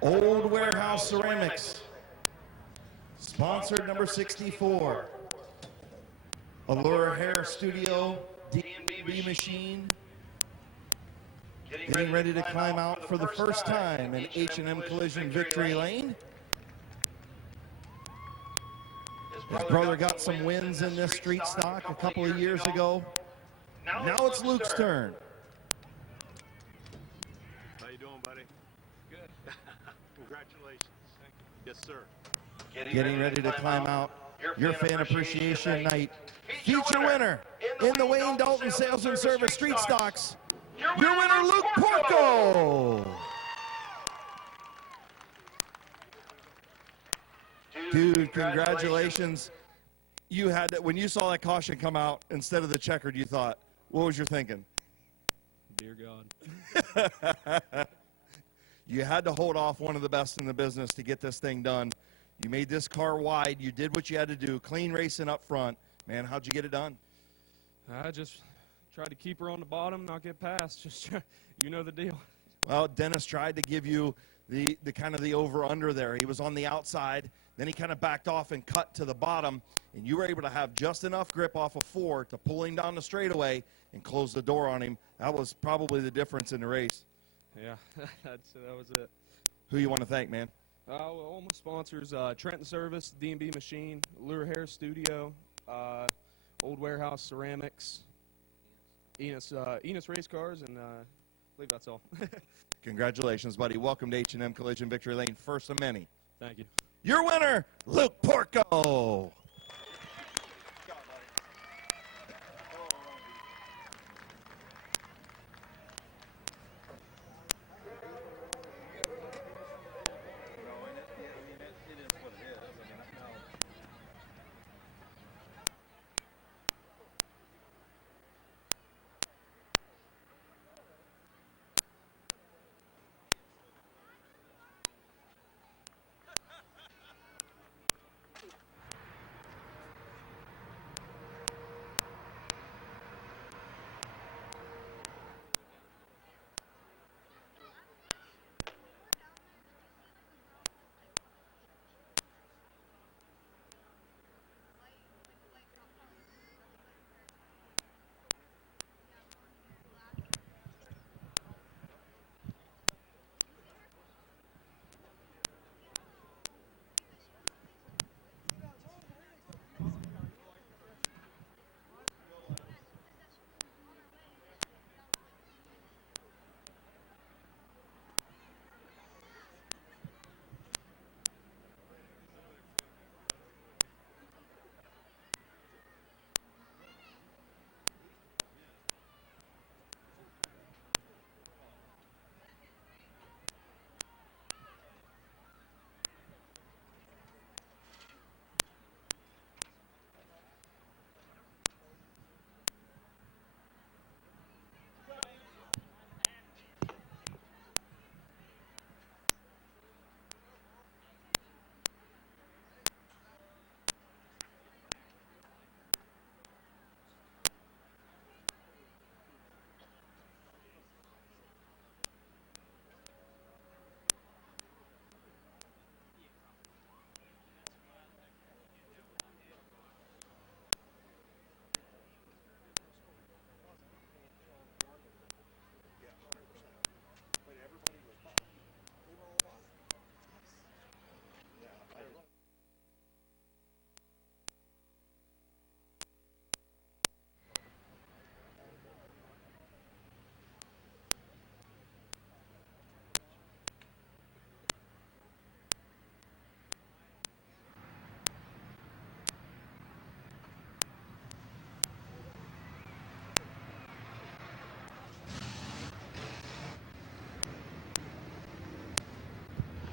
Old Warehouse Ceramics, sponsored number 64, Allure Hair Studio, DMB machine, getting ready to climb out for the first time in H&M Collision Victory Lane. His brother got some wins in this street stock a couple of years ago. Now it's Luke's turn. Yes, sir. Getting ready to climb out your fan appreciation night. Feature winner in the Wayne Dalton Sales and Service Street Stocks. Your winner, Luke Porco. Dude, congratulations. You had that when you saw that caution come out instead of the checkered, you thought, what was your thinking? Dear God. You had to hold off one of the best in the business to get this thing done. You made this car wide. You did what you had to do. Clean racing up front. Man, how'd you get it done? I just tried to keep her on the bottom, not get past. Just you know the deal. Well, Dennis tried to give you the kind of the over-under there. He was on the outside. Then he kind of backed off and cut to the bottom. And you were able to have just enough grip off of 4 to pull him down the straightaway and close the door on him. That was probably the difference in the race. Yeah, that was it. Who you want to thank, man? Well, all my sponsors, Trenton Service, D&B Machine, Lure Hair Studio, Old Warehouse Ceramics, Enos Race Cars, and I believe that's all. Congratulations, buddy. Welcome to H&M Collision Victory Lane, first of many. Thank you. Your winner, Luke Porco.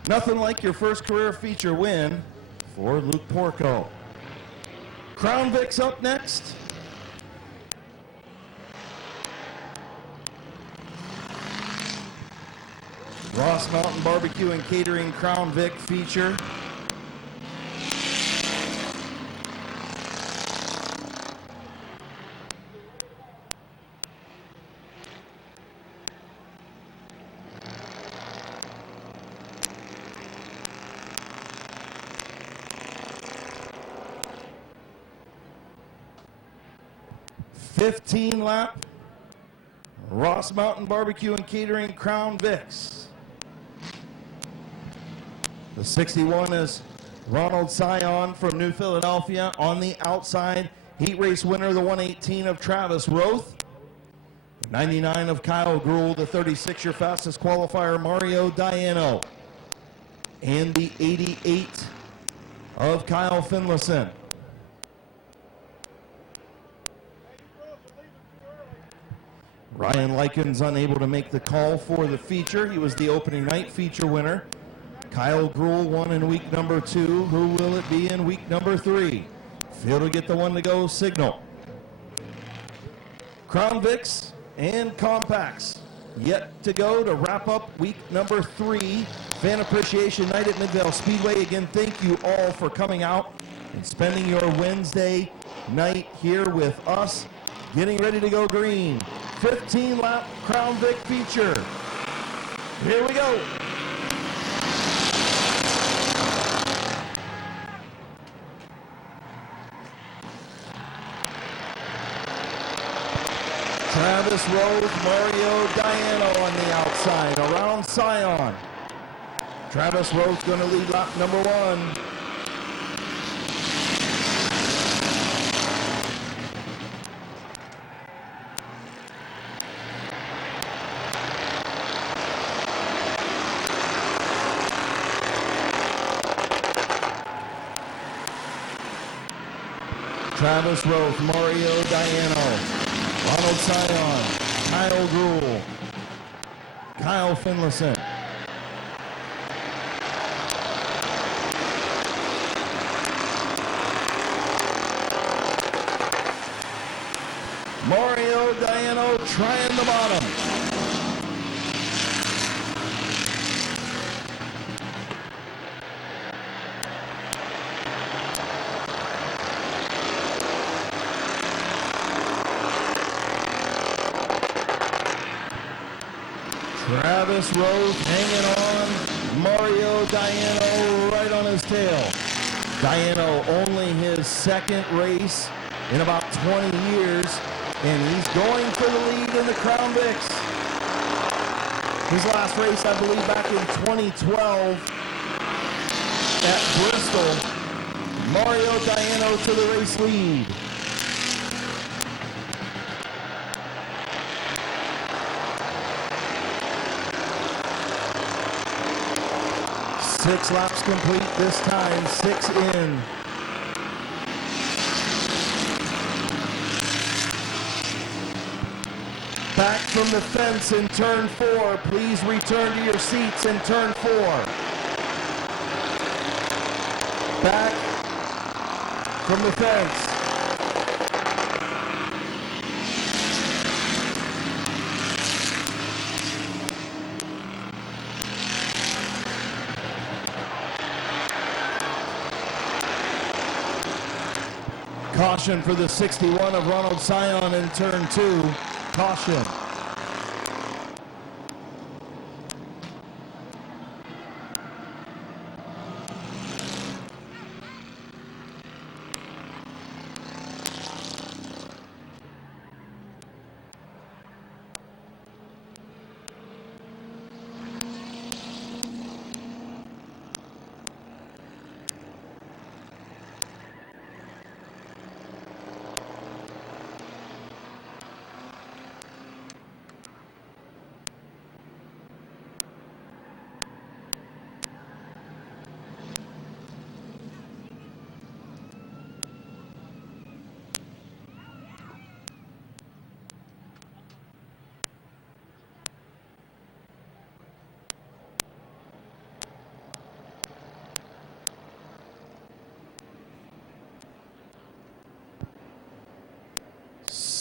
Nothing like your first career feature win for Luke Porco. Crown Vic's up next. Ross Mountain Barbecue and Catering Crown Vic feature. Lap Ross Mountain Barbecue and Catering Crown Vics. The 61 is Ronald Sion from New Philadelphia. On the outside, heat race winner, the 118 of Travis Roth. The 99 of Kyle Gruhl, the 36, your fastest qualifier, Mario Diano. And the 88 of Kyle Finlayson. Ryan Likens unable to make the call for the feature. He was the opening night feature winner. Kyle Gruhl won in week number 2. Who will it be in week number 3? Field will get the one to go signal. Crown Vics and Compacts yet to go to wrap up week number 3. Fan Appreciation Night at Midvale Speedway. Again, thank you all for coming out and spending your Wednesday night here with us. Getting ready to go green. 15-lap Crown Vic feature. Here we go. Travis Rose, Mario Diano on the outside, around Sion. Travis Rowe's going to lead lap number 1. Travis Rowe, Mario Diano, Ronald Sion, Kyle Gruhl, Kyle Finlayson. Mario Diano trying the bottom. Travis Rowe hanging on. Mario Diano right on his tail. Diano only his second race in about 20 years, and he's going for the lead in the Crown Vics. His last race, I believe, back in 2012 at Bristol. Mario Diano to the race lead. Six laps complete this time, 6 in. Back from the fence in turn 4. Please return to your seats in turn 4. Back from the fence. Caution for the 61 of Ronald Sion in turn 2. Caution.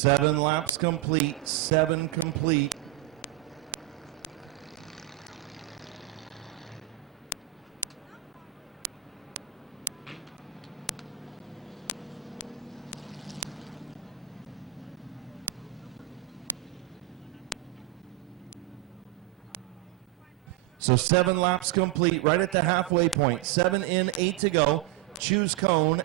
Seven laps complete, 7 complete. So 7 laps complete, right at the halfway point. 7 in, 8 to go. Choose cone.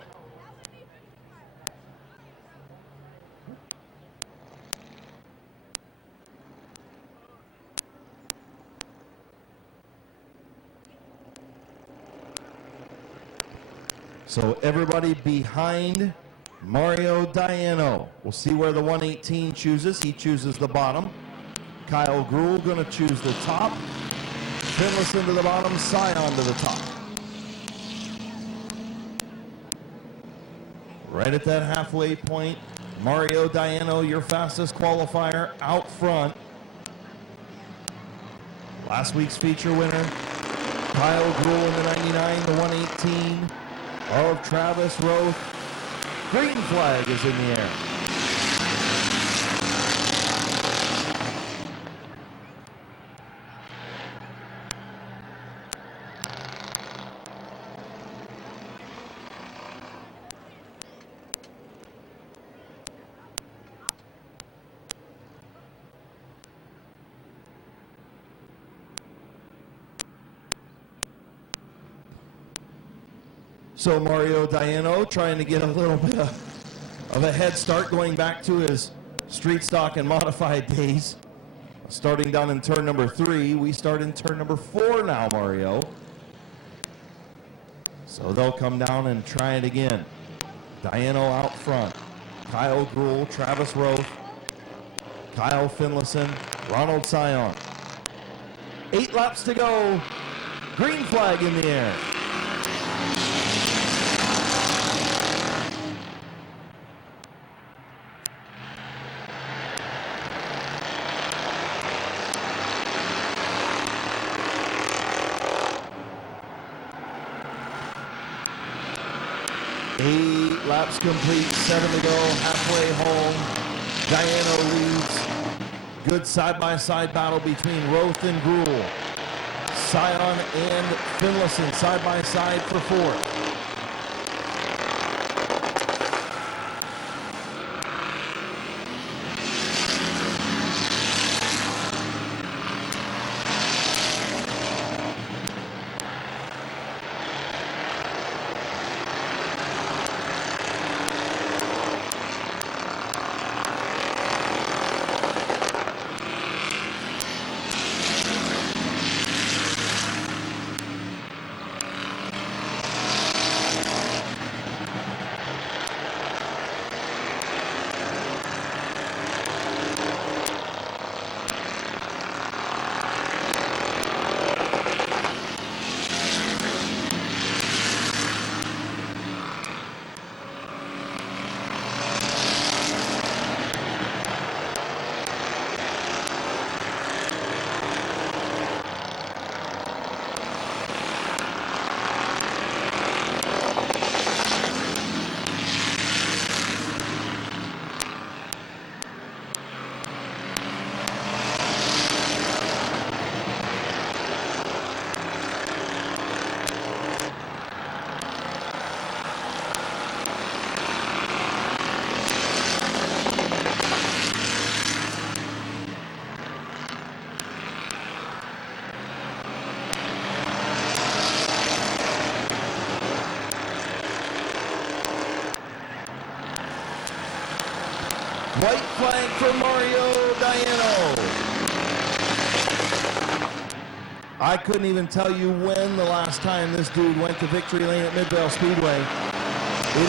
So everybody behind Mario Diano. We'll see where the 118 chooses. He chooses the bottom. Kyle Gruhl going to choose the top. Finlayson to the bottom, Sion to the top. Right at that halfway point, Mario Diano, your fastest qualifier, out front. Last week's feature winner, Kyle Gruhl in the 99, the 118 of Travis Rowe. Green flag is in the air. So Mario Diano trying to get a little bit of a head start, going back to his street stock and modified days. Starting down in turn number 3, we start in turn number 4 now, Mario. So they'll come down and try it again. Diano out front. Kyle Gruhl, Travis Roth, Kyle Finlayson, Ronald Sion. 8 laps to go. Green flag in the air. Laps complete, 7 to go, halfway home. Diano leads. Good side-by-side battle between Roth and Gruhl. Sion and Finlayson side-by-side for 4th. White flag for Mario Diano. I couldn't even tell you when the last time this dude went to victory lane at Midvale Speedway. It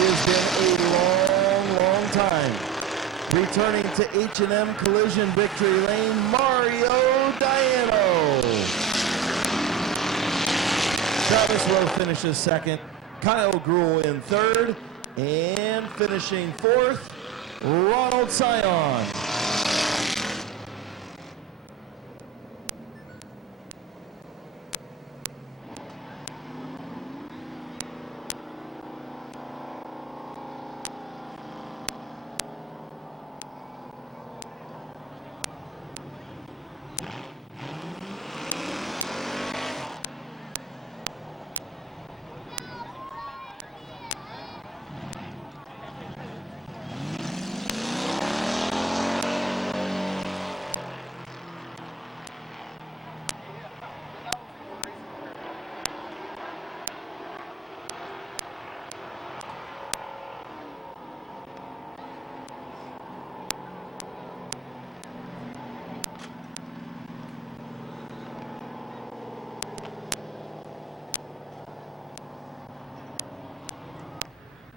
has been a long, long time. Returning to H&M Collision victory lane, Mario Diano. Travis Rowe finishes 2nd. Kyle Gruhl in 3rd. And finishing 4th, Ronald Sion.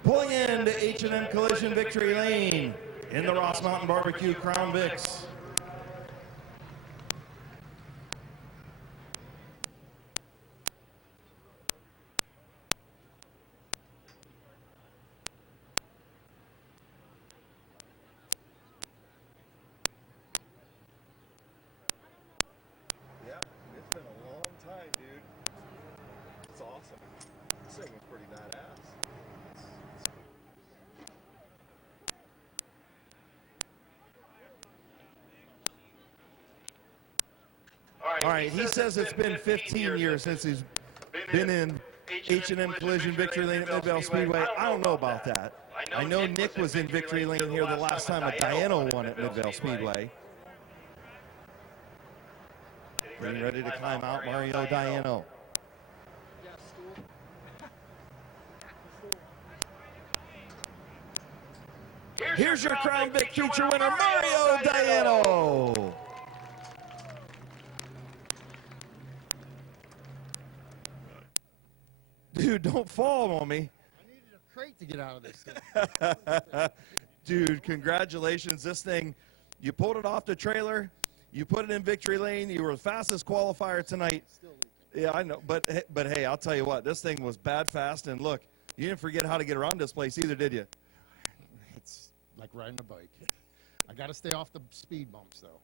Pulling into H&M Collision victory lane in the Ross Mountain Barbecue Crown Vics. Yeah, it's been a long time, dude. It's awesome. This thing was pretty badass. All right, he says it's been 15 years since he's been in H&M Collision victory lane at Midvale Speedway. I don't know about that. I know Nick was in victory lane here the last time a Diano won at Midvale Speedway. Getting ready to climb out, Mario Diano. Here's your Crown Vic future winner, Mario Diano. Dude, don't fall on me. I needed a crate to get out of this thing. Dude, congratulations. This thing, you pulled it off the trailer. You put it in victory lane. You were the fastest qualifier tonight. Still leaking. Yeah, I know. But hey, I'll tell you what. This thing was bad fast. And look, you didn't forget how to get around this place either, did you? It's like riding a bike. I got to stay off the speed bumps, though.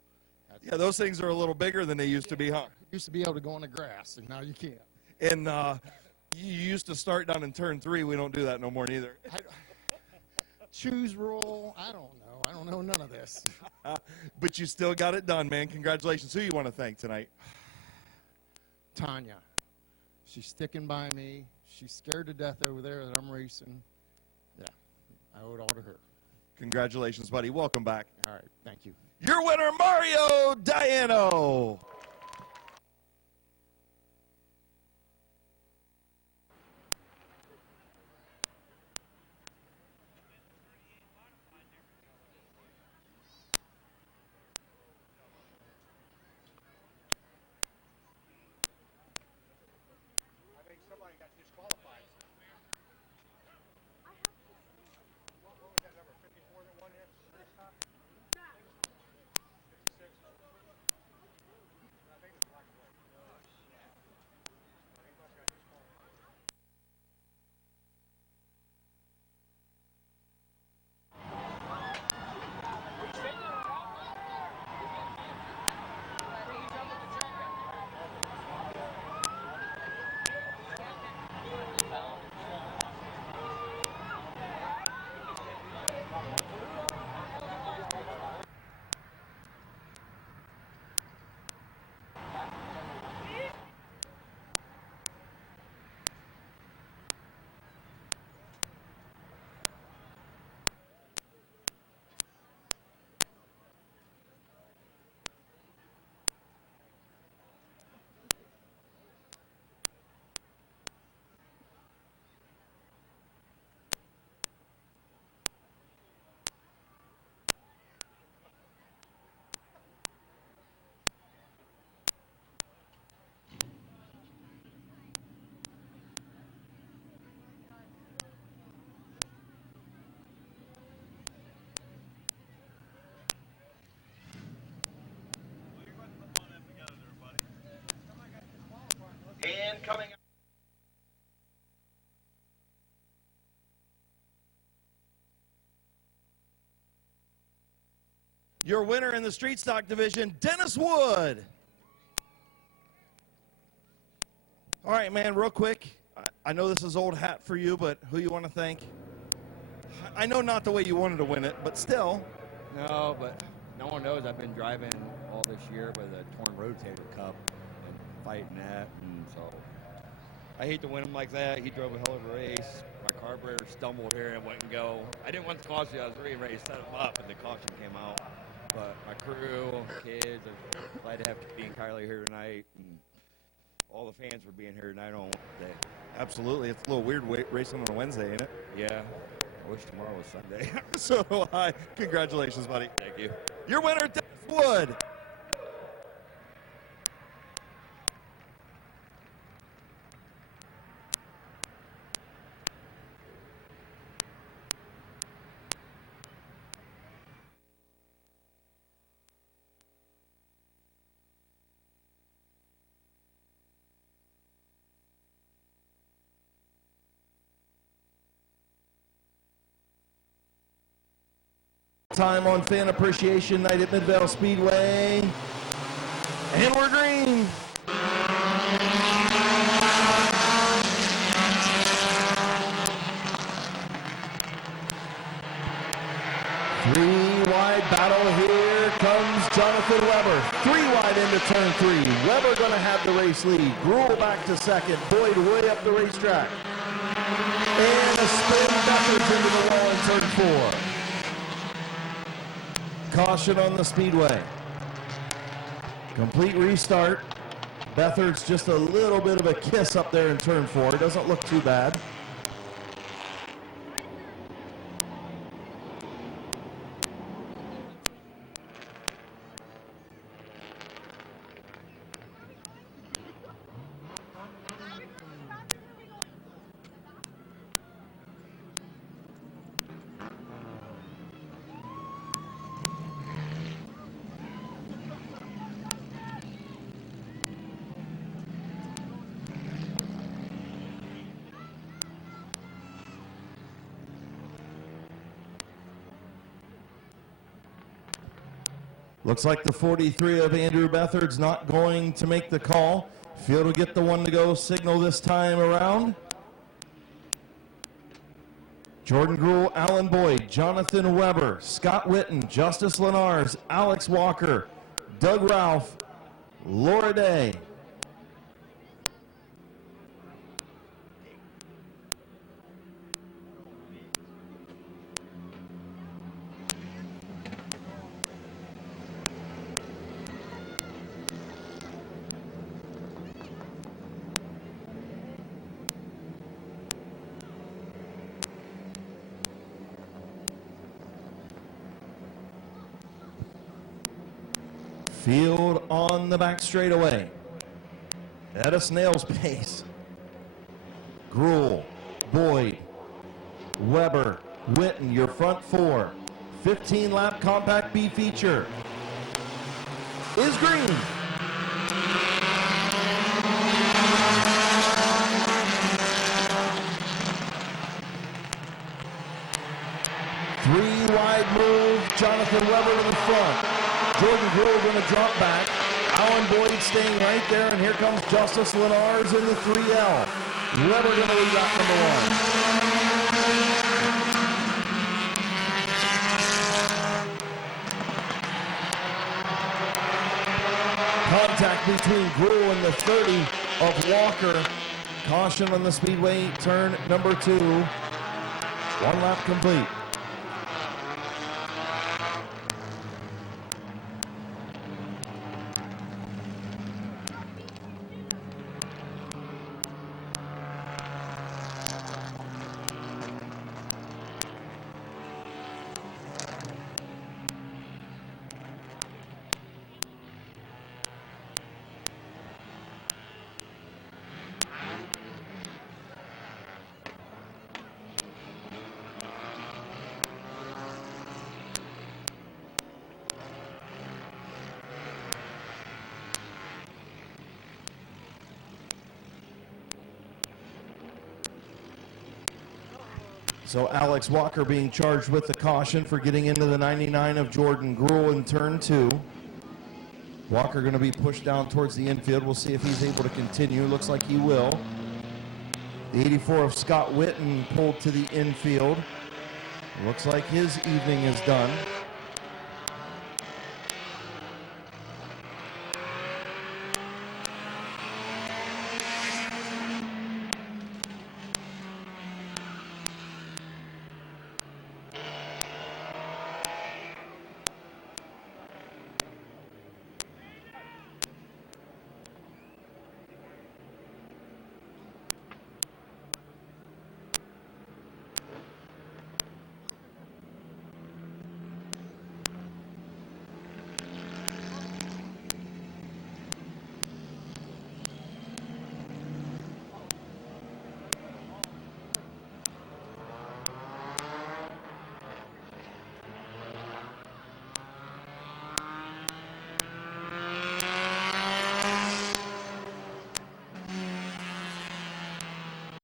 Yeah, those things are a little bigger than they used to be, huh? Used to be able to go on the grass, and now you can't. And you used to start down in turn 3. We don't do that no more neither. Choose roll. I don't know. I don't know none of this. But you still got it done, man. Congratulations. Who you want to thank tonight? Tanya. She's sticking by me. She's scared to death over there that I'm racing. Yeah, I owe it all to her. Congratulations, buddy. Welcome back. All right, thank you. Your winner, Mario Diano. I think somebody got disqualified. What was that number? 54 that won here? 56. I think it's black and white. I think must got disqualified. And coming up. Your winner in the street stock division, Dennis Wood. All right, man, real quick. I know this is old hat for you, but who you want to thank? I know not the way you wanted to win it, but still. No, but no one knows I've been driving all this year with a torn rotator cuff and fighting that, and so I hate to win him like that. He drove a hell of a race. My carburetor stumbled here and wouldn't go. I didn't want the caution. I was really ready to set him up, and the caution came out. But my crew, kids, I'm glad to have Katie and Kylie here tonight, and all the fans for being here tonight on day. Absolutely. It's a little weird racing on a Wednesday, ain't it? Yeah. I wish tomorrow was Sunday. So do I. Congratulations, buddy. Thank you. Your winner, Dennis Wood. Time on Fan Appreciation Night at Midvale Speedway. And we're green. Three wide battle. Here comes Jonathan Weber. 3 wide into turn 3. Weber going to have the race lead. Gruel back to second. Boyd way up the racetrack. And a spin Beckers into the wall in turn 4. Caution on the speedway. Complete restart. Beathard's just a little bit of a kiss up there in turn 4. Doesn't look too bad. Looks like the 43 of Andrew Bethard's not going to make the call. Field will get the one to go signal this time around. Jordan Gruhl, Alan Boyd, Jonathan Weber, Scott Witten, Justice Lenars, Alex Walker, Doug Ralph, Laura Day. Field on the back straightaway at a snail's pace. Gruhl, Boyd, Weber, Witten, your front four. 15-lap compact B feature is green. Three wide move, Jonathan Weber to the front. Jordan Gruhl going to drop back. Alan Boyd staying right there, and here comes Justice Lenars in the 3L. Weber going to lead out number one. Contact between Gruhl and the 30 of Walker. Caution on the speedway turn number 2. 1 lap complete. So Alex Walker being charged with the caution for getting into the 99 of Jordan Gruhl in turn 2. Walker going to be pushed down towards the infield. We'll see if he's able to continue. Looks like he will. The 84 of Scott Witten pulled to the infield. Looks like his evening is done.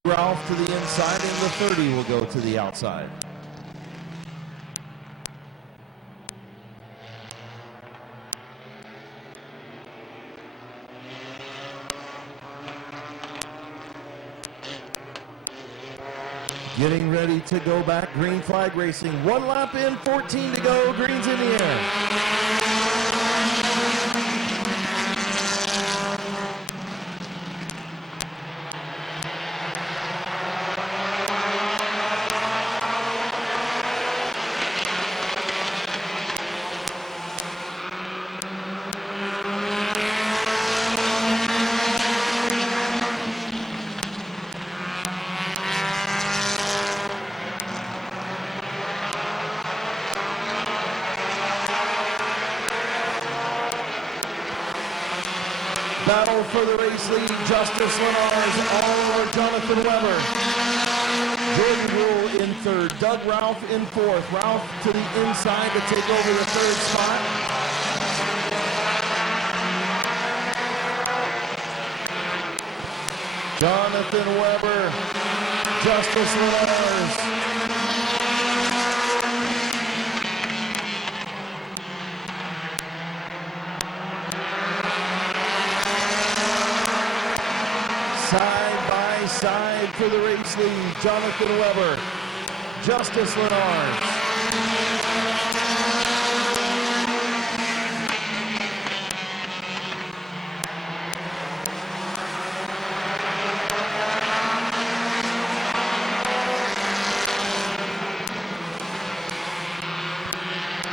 Ralph to the inside, and the 30 will go to the outside. Getting ready to go back, green flag racing. 1 lap in, 14 to go, green's in the air. Battle for the race lead, Justice Lenars, all or Jonathan Weber. Jordan Gruhl in third, Doug Ralph in fourth. Ralph to the inside to take over the third spot. Jonathan Weber, Justice Lenars. Side by side for the race lead, Jonathan Weber, Justice Lenars.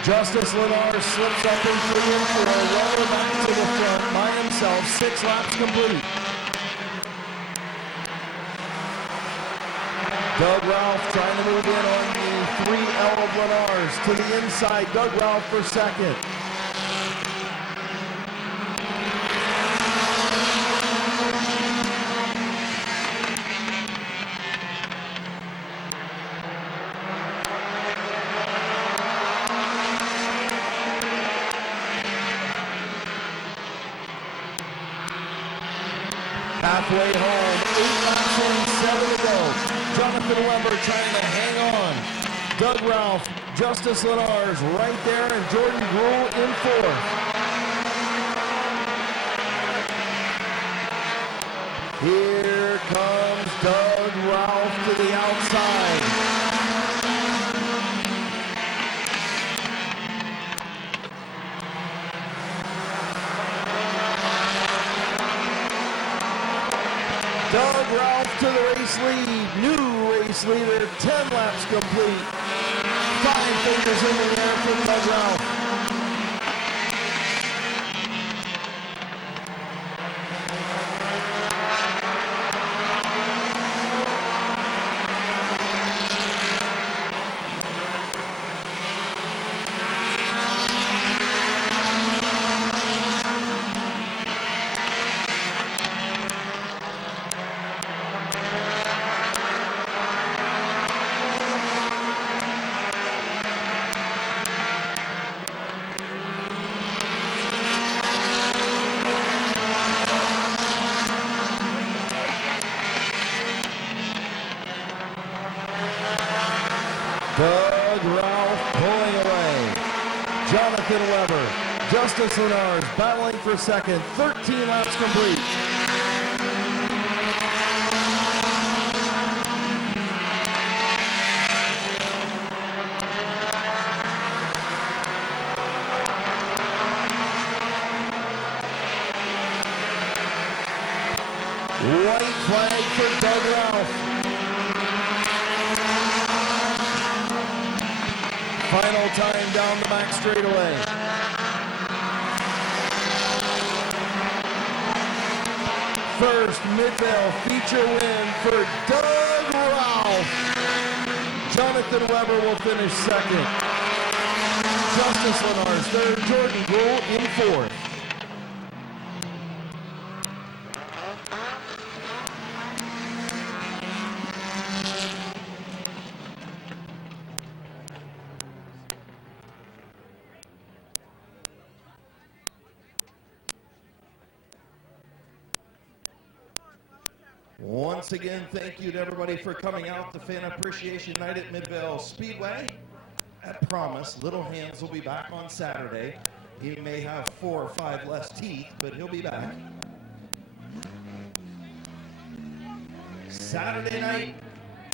Justice Lenars slips up in 3 and 4, Weber back to the front by himself, 6 laps complete. Doug Ralph trying to move in on the 3L of Lenars to the inside. Doug Ralph for second. Halfway home, 8 laps in, 7 to go. Jonathan Weber trying to hang on. Doug Ralph, Justice Lenars right there, and Jordan Gruhl in 4th. Here comes Doug Ralph to the outside. Doug Ralph to the race lead, new race leader, 10 laps complete. 5 fingers in the air for Doug Ralph. Doug Ralph pulling away. Jonathan Weber, Justice Lenars battling for second. 13 laps complete. White flag for Doug Ralph. Final time down the back straightaway. First Midvale feature win for Doug Ralph. Jonathan Weber will finish second. Justice Lenars third, Jordan Gruhl in 4th. Once again, thank you to everybody for coming out to Fan Appreciation Night at Midvale Speedway. I promise, Little Hands will be back on Saturday. He may have 4 or 5 less teeth, but he'll be back. Saturday night,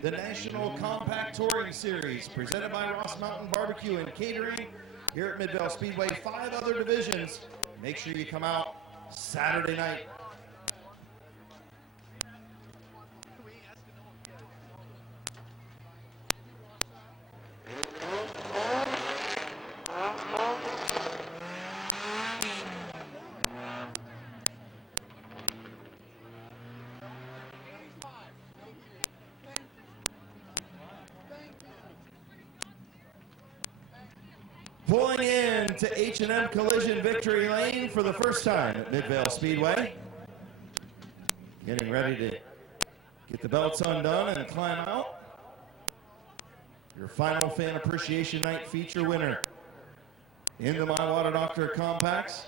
the National Compact Touring Series, presented by Ross Mountain Barbecue and Catering here at Midvale Speedway. 5 other divisions. Make sure you come out Saturday night. Pulling in to H&M Collision Victory Lane for the first time at Midvale Speedway. Getting ready to get the belts undone and climb out. Your final Fan Appreciation Night feature winner in the My Water Doctor Compacts.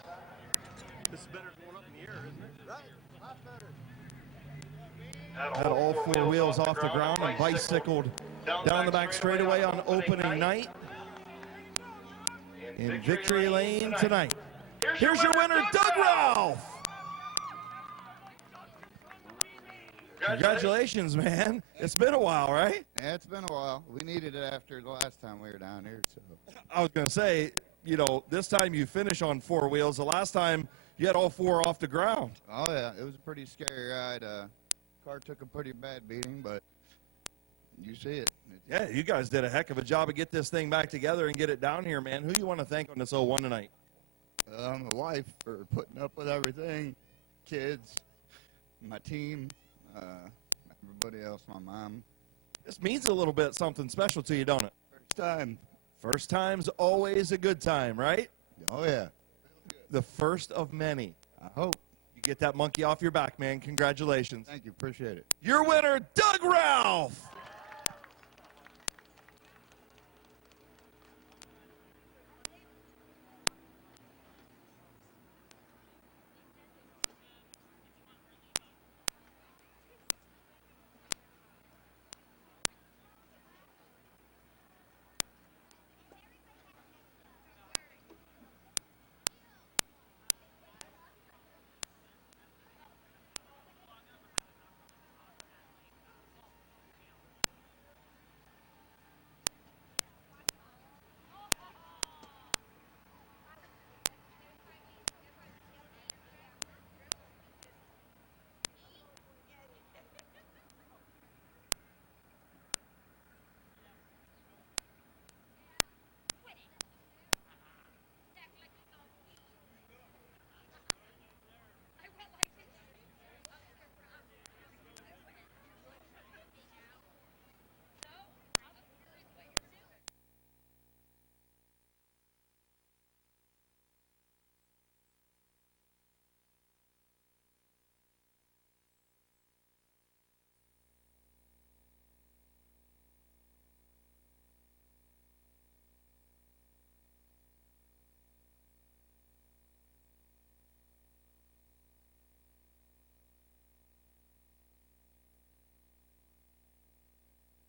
This is better going up in the air, isn't it? Right. Lot better. Had all 4 wheels off the ground and bicycled down the back straightaway on opening night in Victory Lane tonight. Here's your winner, Doug Ralph. Congratulations, man. It's been a while, right? Yeah, it's been a while. We needed it after the last time we were down here. So I was going to say, you know, this time you finish on four wheels. The last time you had all four off the ground. oh yeah, it was a pretty scary ride. Car took a pretty bad beating, but you see it. Yeah, you guys did a heck of a job of get this thing back together and get it down here, man. Who you want to thank on this 01 tonight? My wife for putting up with everything, kids, my team, everybody else, my mom. This means a little bit something special to you, don't it? First time. First time's always a good time, right? Oh yeah. The first of many. I hope. You get that monkey off your back, man. Congratulations. Thank you. Appreciate it. Your winner, Doug Ralph.